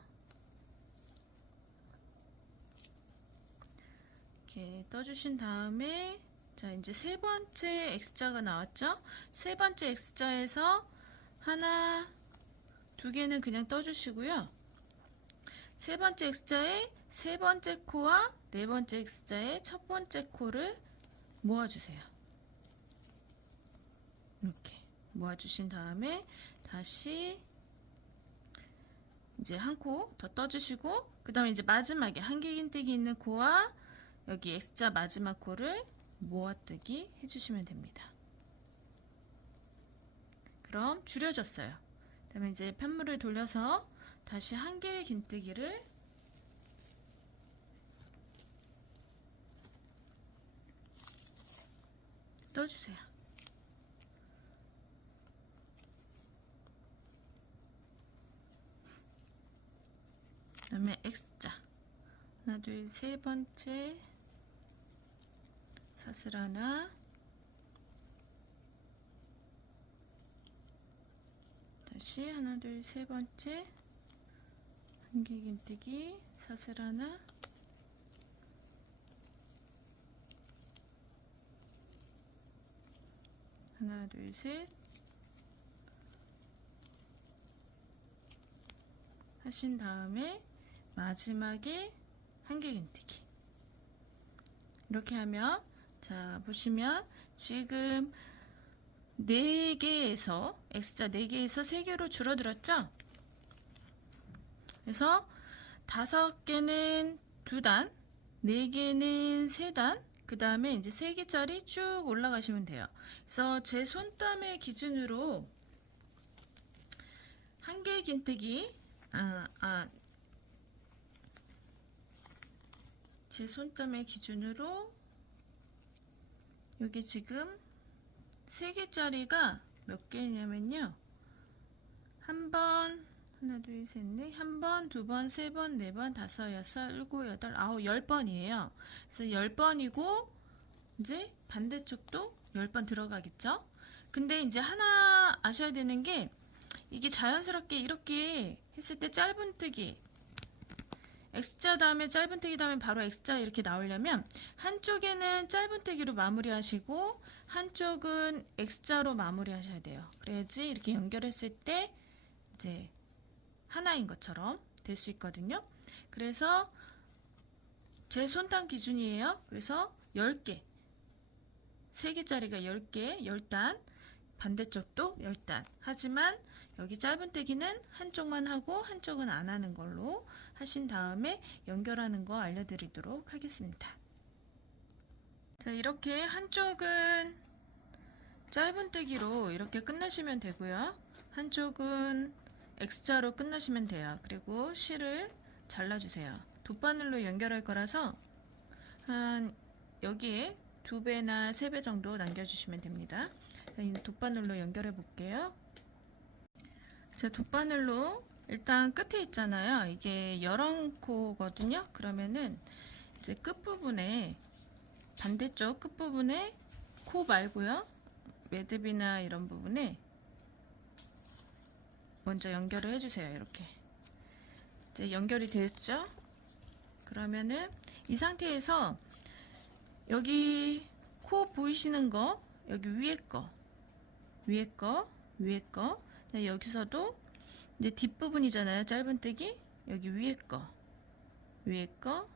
이렇게 떠주신 다음에 자 이제 세 번째 X자가 나왔죠? 세 번째 X자에서 하나, 두 개는 그냥 떠주시고요. 세 번째 X자에 세 번째 코와 네 번째 X자의 첫 번째 코를 모아주세요. 이렇게 모아주신 다음에 다시 이제 한 코 더 떠주시고 그 다음에 이제 마지막에 한개 긴뜨기 있는 코와 여기 X자 마지막 코를 모아뜨기 해주시면 됩니다. 그럼 줄여졌어요. 그 다음에 이제 편물을 돌려서 다시 한 개의 긴뜨기를 떠주세요. 그 다음에 X자 하나, 둘, 세 번째 사슬 하나 다시 하나, 둘, 세 번째 한개 긴뜨기 사슬 하나 하나, 둘, 셋 하신 다음에 마지막에 한개 긴뜨기 이렇게 하면 자 보시면 지금 4개에서 X자 4개에서 3개로 줄어들었죠? 그래서 5개는 2단 4개는 3단 그 다음에 이제 3개짜리 쭉 올라가시면 돼요. 그래서 제 손땀의 기준으로 한개 긴뜨기 제 손땀의 기준으로 여기 지금 3개짜리가 몇 개냐면요. 한 번, 하나, 둘, 셋, 넷, 한 번, 두 번, 세 번, 네 번, 다섯, 여섯, 일곱, 여덟, 아홉, 10번이에요. 그래서 10번이고, 이제 반대쪽도 10번 들어가겠죠? 근데 이제 하나 아셔야 되는 게, 이게 자연스럽게 이렇게 했을 때 짧은뜨기, X자 다음에 짧은뜨기 다음에 바로 X자 이렇게 나오려면 한쪽에는 짧은뜨기로 마무리하시고 한쪽은 X자로 마무리하셔야 돼요. 그래야지 이렇게 연결했을 때 이제 하나인 것처럼 될 수 있거든요. 그래서 제 손단 기준이에요. 그래서 10개, 3개짜리가 10개, 10단, 반대쪽도 10단. 하지만 여기 짧은뜨기는 한쪽만 하고 한쪽은 안 하는 걸로 하신 다음에 연결하는 거 알려드리도록 하겠습니다. 자, 이렇게 한쪽은 짧은뜨기로 이렇게 끝내시면 되고요. 한쪽은 X자로 끝내시면 돼요. 그리고 실을 잘라주세요. 돗바늘로 연결할 거라서 한 여기에 2배나 3배 정도 남겨주시면 됩니다. 돗바늘로 연결해 볼게요. 자, 돗바늘로 일단 끝에 있잖아요. 이게 11코거든요. 그러면은 이제 끝부분에 반대쪽 끝부분에 코 말고요. 매듭이나 이런 부분에 먼저 연결을 해주세요. 이렇게 이제 연결이 됐죠? 그러면은 이 상태에서 여기 코 보이시는 거 여기 위에 거 위에 거 여기서도 이제 뒷부분이잖아요. 짧은뜨기 여기 위에 거 위에 거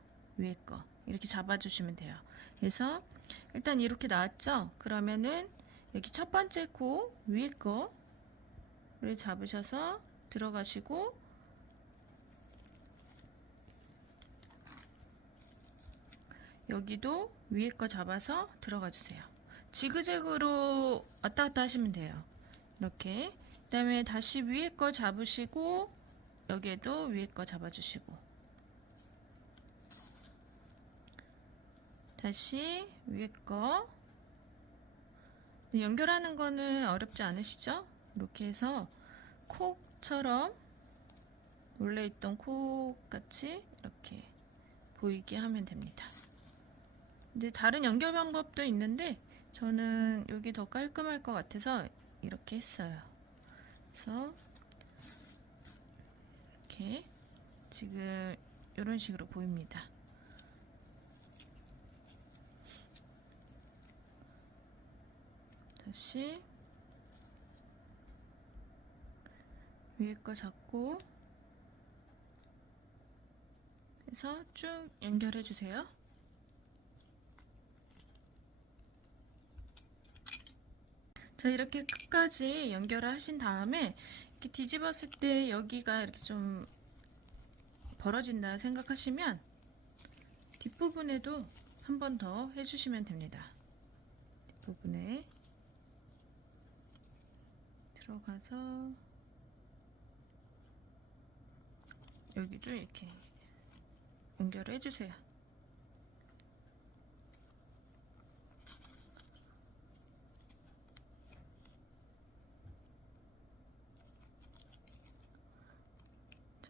이렇게 잡아주시면 돼요. 그래서 일단 이렇게 나왔죠? 그러면은 여기 첫 번째 코 위에 거를 잡으셔서 들어가시고 여기도 위에 거 잡아서 들어가 주세요. 지그재그로 왔다 갔다 하시면 돼요. 이렇게. 그 다음에 다시 위에 거 잡으시고 여기에도 위에 거 잡아주시고 다시 위에 거 연결하는 거는 어렵지 않으시죠? 이렇게 해서 콕처럼 원래 있던 콕 같이 이렇게 보이게 하면 됩니다. 근데 다른 연결 방법도 있는데 저는 여기 더 깔끔할 것 같아서 이렇게 했어요. 그래서 이렇게 지금 이런 식으로 보입니다. 다시 위에 거 잡고 해서 쭉 연결해 주세요. 자, 이렇게 끝까지 연결을 하신 다음에 이렇게 뒤집었을 때 여기가 이렇게 좀 벌어진다 생각하시면 뒷부분에도 한 번 더 해주시면 됩니다. 뒷부분에 들어가서 여기도 이렇게 연결을 해주세요.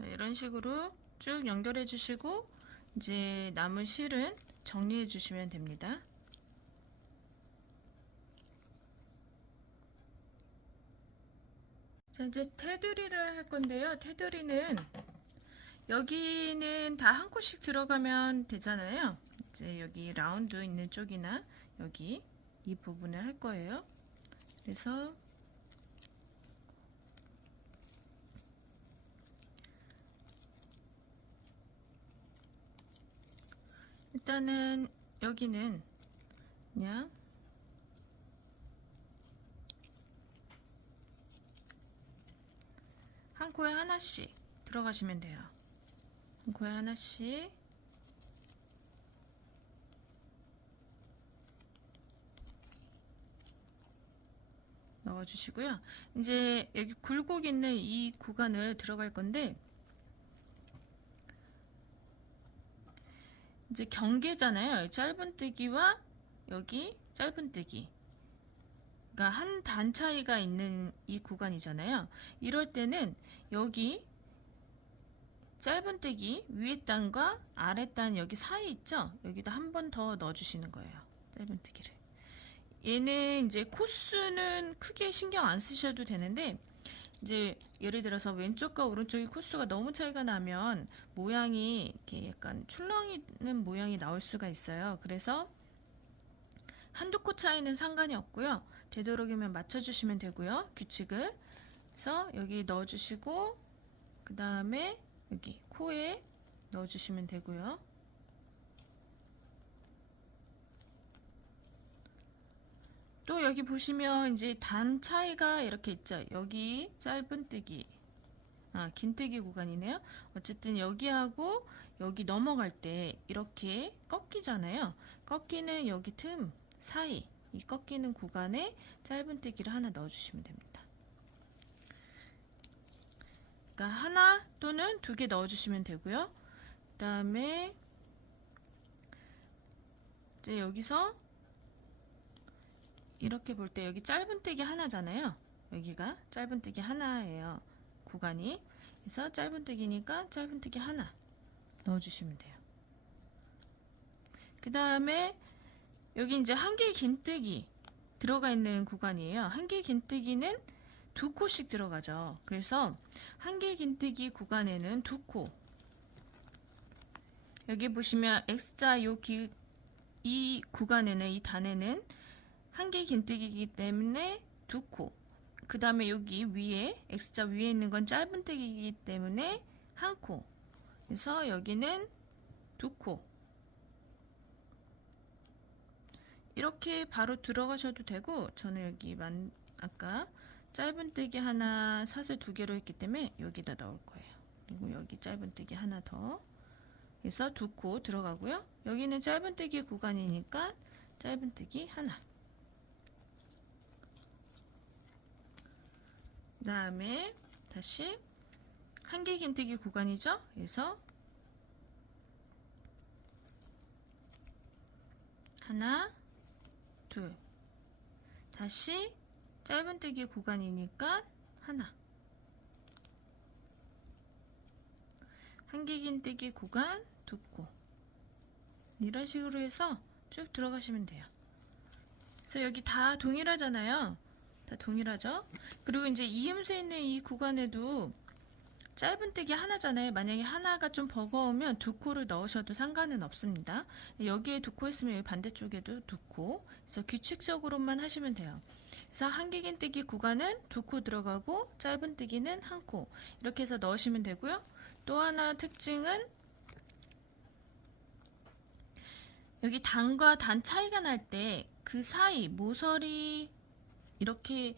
자, 이런 식으로 쭉 연결해 주시고 이제 남은 실은 정리해 주시면 됩니다. 자, 이제 테두리를 할 건데요. 테두리는 여기는 다 한 코씩 들어가면 되잖아요. 이제 여기 라운드 있는 쪽이나 여기 이 부분을 할 거예요. 그래서 일단은 여기는 그냥 한 코에 하나씩 들어가시면 돼요. 한 코에 하나씩 넣어주시고요. 이제 여기 굴곡 있는 이 구간을 들어갈 건데 이제 경계잖아요. 짧은뜨기와 여기 짧은뜨기. 그러니까 한 단 차이가 있는 이 구간이잖아요. 이럴 때는 여기 짧은뜨기 위에 단과 아래 단 여기 사이 있죠? 여기다 한 번 더 넣어주시는 거예요. 짧은뜨기를. 얘는 이제 코수는 크게 신경 안 쓰셔도 되는데 이제 예를 들어서 왼쪽과 오른쪽의 코수가 너무 차이가 나면 모양이 이렇게 약간 출렁이는 모양이 나올 수가 있어요. 그래서 한두 코 차이는 상관이 없고요. 되도록이면 맞춰주시면 되고요. 규칙을. 그래서 여기 넣어주시고 그 다음에 여기 코에 넣어주시면 되고요. 또 여기 보시면 이제 단 차이가 이렇게 있죠. 여기 짧은뜨기, 긴뜨기 구간이네요. 어쨌든 여기하고 여기 넘어갈 때 이렇게 꺾이잖아요. 꺾이는 여기 틈 사이, 이 꺾이는 구간에 짧은뜨기를 하나 넣어주시면 됩니다. 그러니까 하나 또는 두 개 넣어주시면 되고요. 그 다음에 이제 여기서 이렇게 볼 때 여기 짧은뜨기 하나잖아요. 여기가 짧은뜨기 하나예요. 구간이. 그래서 짧은뜨기니까 짧은뜨기 하나 넣어주시면 돼요. 그 다음에 여기 이제 한개 긴뜨기 들어가 있는 구간이에요. 한개 긴뜨기는 두 코씩 들어가죠. 그래서 한개 긴뜨기 구간에는 두 코. 여기 보시면 X자 이 구간에는 이 단에는 한개 긴뜨기이기 때문에 두 코. 그 다음에 여기 위에 X자 위에 있는 건 짧은뜨기이기 때문에 한 코. 그래서 여기는 두 코. 이렇게 바로 들어가셔도 되고 저는 여기 아까 짧은뜨기 하나 사슬 두 개로 했기 때문에 여기다 넣을 거예요. 그리고 여기 짧은뜨기 하나 더 해서 두 코 들어가고요. 여기는 짧은뜨기 구간이니까 짧은뜨기 하나. 그 다음에 다시 한개 긴뜨기 구간이죠. 그래서 하나, 둘. 다시 짧은뜨기 구간이니까 하나. 한개 긴뜨기 구간 두 코. 이런 식으로 해서 쭉 들어가시면 돼요. 그래서 여기 다 동일하잖아요. 다 동일하죠. 그리고 이제 이음새 있는 이 구간에도 짧은뜨기 하나잖아요. 만약에 하나가 좀 버거우면 두 코를 넣으셔도 상관은 없습니다. 여기에 두 코 했으면 여기 반대쪽에도 두 코. 그래서 규칙적으로만 하시면 돼요. 그래서 한개 긴뜨기 구간은 두 코 들어가고 짧은뜨기는 한 코. 이렇게 해서 넣으시면 되고요. 또 하나 특징은 여기 단과 단 차이가 날 때 그 사이 모서리 이렇게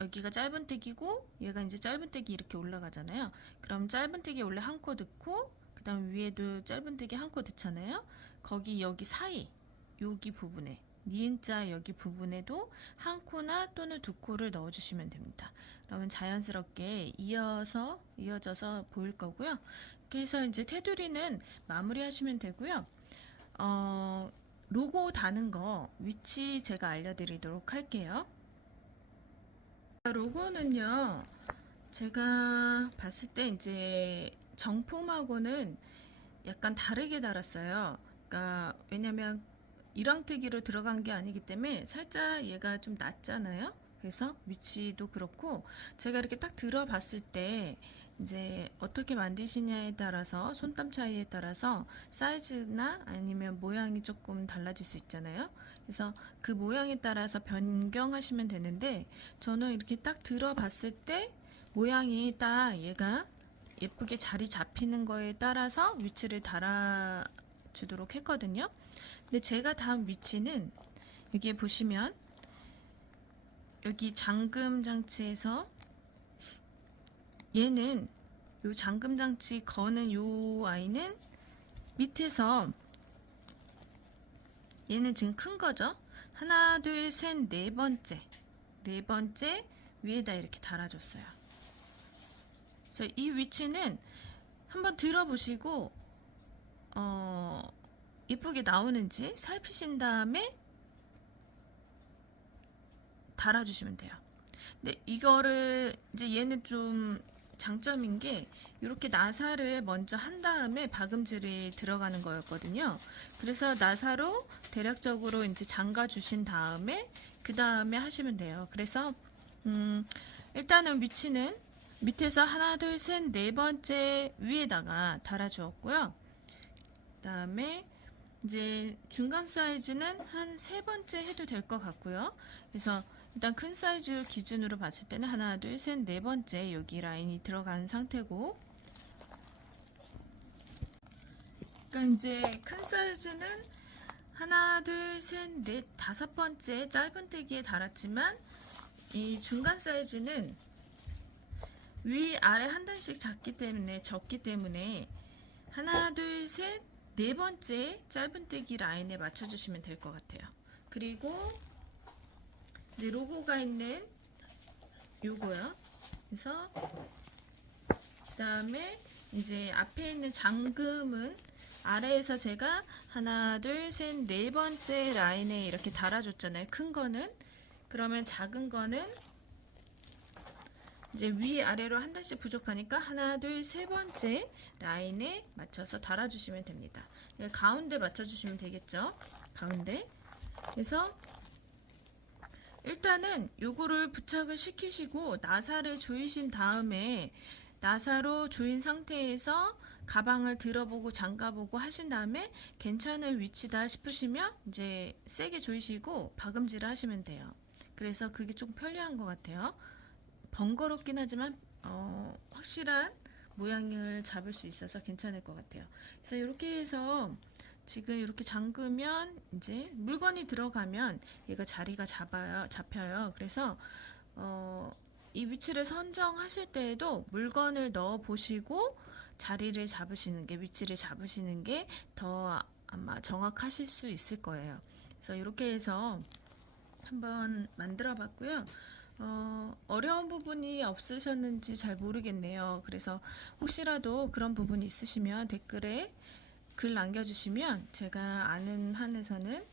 여기가 짧은뜨기고 얘가 이제 짧은뜨기 이렇게 올라가잖아요. 그럼 짧은뜨기 원래 한 코 넣고 그 다음 위에도 짧은뜨기 한 코 넣잖아요. 거기 여기 사이 여기 부분에 니은자 여기 부분에도 한 코나 또는 두 코를 넣어주시면 됩니다. 그러면 자연스럽게 이어져서 보일 거고요. 이렇게 해서 이제 테두리는 마무리하시면 되고요. 로고 다는 거 위치 제가 알려드리도록 할게요. 로고는요, 제가 봤을 때 이제 정품하고는 약간 다르게 달았어요. 그러니까 왜냐면 일왕뜨기로 들어간 게 아니기 때문에 살짝 얘가 좀 낮잖아요. 그래서 위치도 그렇고 제가 이렇게 딱 들어봤을 때 이제 어떻게 만드시냐에 따라서 손땀 차이에 따라서 사이즈나 아니면 모양이 조금 달라질 수 있잖아요. 그래서 그 모양에 따라서 변경하시면 되는데 저는 이렇게 딱 들어봤을 때 모양이 딱 얘가 예쁘게 자리 잡히는 거에 따라서 위치를 달아주도록 했거든요. 근데 제가 다음 위치는 여기 보시면 여기 잠금 장치에서 얘는 요 잠금 장치 거는 요 아이는 밑에서 얘는 지금 큰 거죠. 하나, 둘, 셋, 네 번째 위에다 이렇게 달아줬어요. 그래서 이 위치는 한번 들어보시고 이쁘게 나오는지 살피신 다음에 달아주시면 돼요. 근데 이거를 이제 얘는 좀 장점인 게 이렇게 나사를 먼저 한 다음에 박음질이 들어가는 거였거든요. 그래서 나사로 대략적으로 이제 잠가 주신 다음에 그 다음에 하시면 돼요. 그래서 일단은 위치는 밑에서 하나, 둘, 셋, 네 번째 위에다가 달아 주었고요. 그 다음에 이제 중간 사이즈는 한 세 번째 해도 될 것 같고요. 그래서 일단 큰 사이즈 기준으로 봤을 때는 하나, 둘, 셋, 네 번째 여기 라인이 들어간 상태고, 그러니까 이제 큰 사이즈는 하나, 둘, 셋, 넷, 다섯 번째 짧은뜨기에 달았지만 이 중간 사이즈는 위, 아래 한 단씩 적기 때문에 하나, 둘, 셋, 네 번째 짧은뜨기 라인에 맞춰주시면 될 것 같아요. 그리고 이제 로고가 있는 요거요. 그래서 그다음에 이제 앞에 있는 잠금은 아래에서 제가 하나, 둘, 셋, 네 번째 라인에 이렇게 달아줬잖아요. 큰 거는. 그러면 작은 거는 이제 위 아래로 한 단씩 부족하니까 하나, 둘, 세 번째 라인에 맞춰서 달아주시면 됩니다. 가운데 맞춰주시면 되겠죠. 가운데. 그래서 일단은 요거를 부착을 시키시고 나사를 조이신 다음에 나사로 조인 상태에서 가방을 들어보고 잠가보고 하신 다음에 괜찮은 위치다 싶으시면 이제 세게 조이시고 박음질을 하시면 돼요. 그래서 그게 좀 편리한 것 같아요. 번거롭긴 하지만 확실한 모양을 잡을 수 있어서 괜찮을 것 같아요. 그래서 이렇게 해서 지금 이렇게 잠그면 이제 물건이 들어가면 얘가 자리가 잡혀요. 그래서 이 위치를 선정하실 때에도 물건을 넣어 보시고 자리를 잡으시는 게, 위치를 잡으시는 게 더 아마 정확하실 수 있을 거예요. 그래서 이렇게 해서 한번 만들어 봤고요. 어려운 부분이 없으셨는지 잘 모르겠네요. 그래서 혹시라도 그런 부분이 있으시면 댓글에 글 남겨주시면 제가 아는 한에서는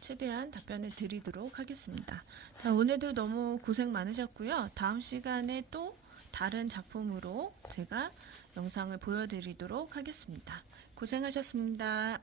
최대한 답변을 드리도록 하겠습니다. 자, 오늘도 너무 고생 많으셨고요. 다음 시간에 또 다른 작품으로 제가 영상을 보여드리도록 하겠습니다. 고생하셨습니다.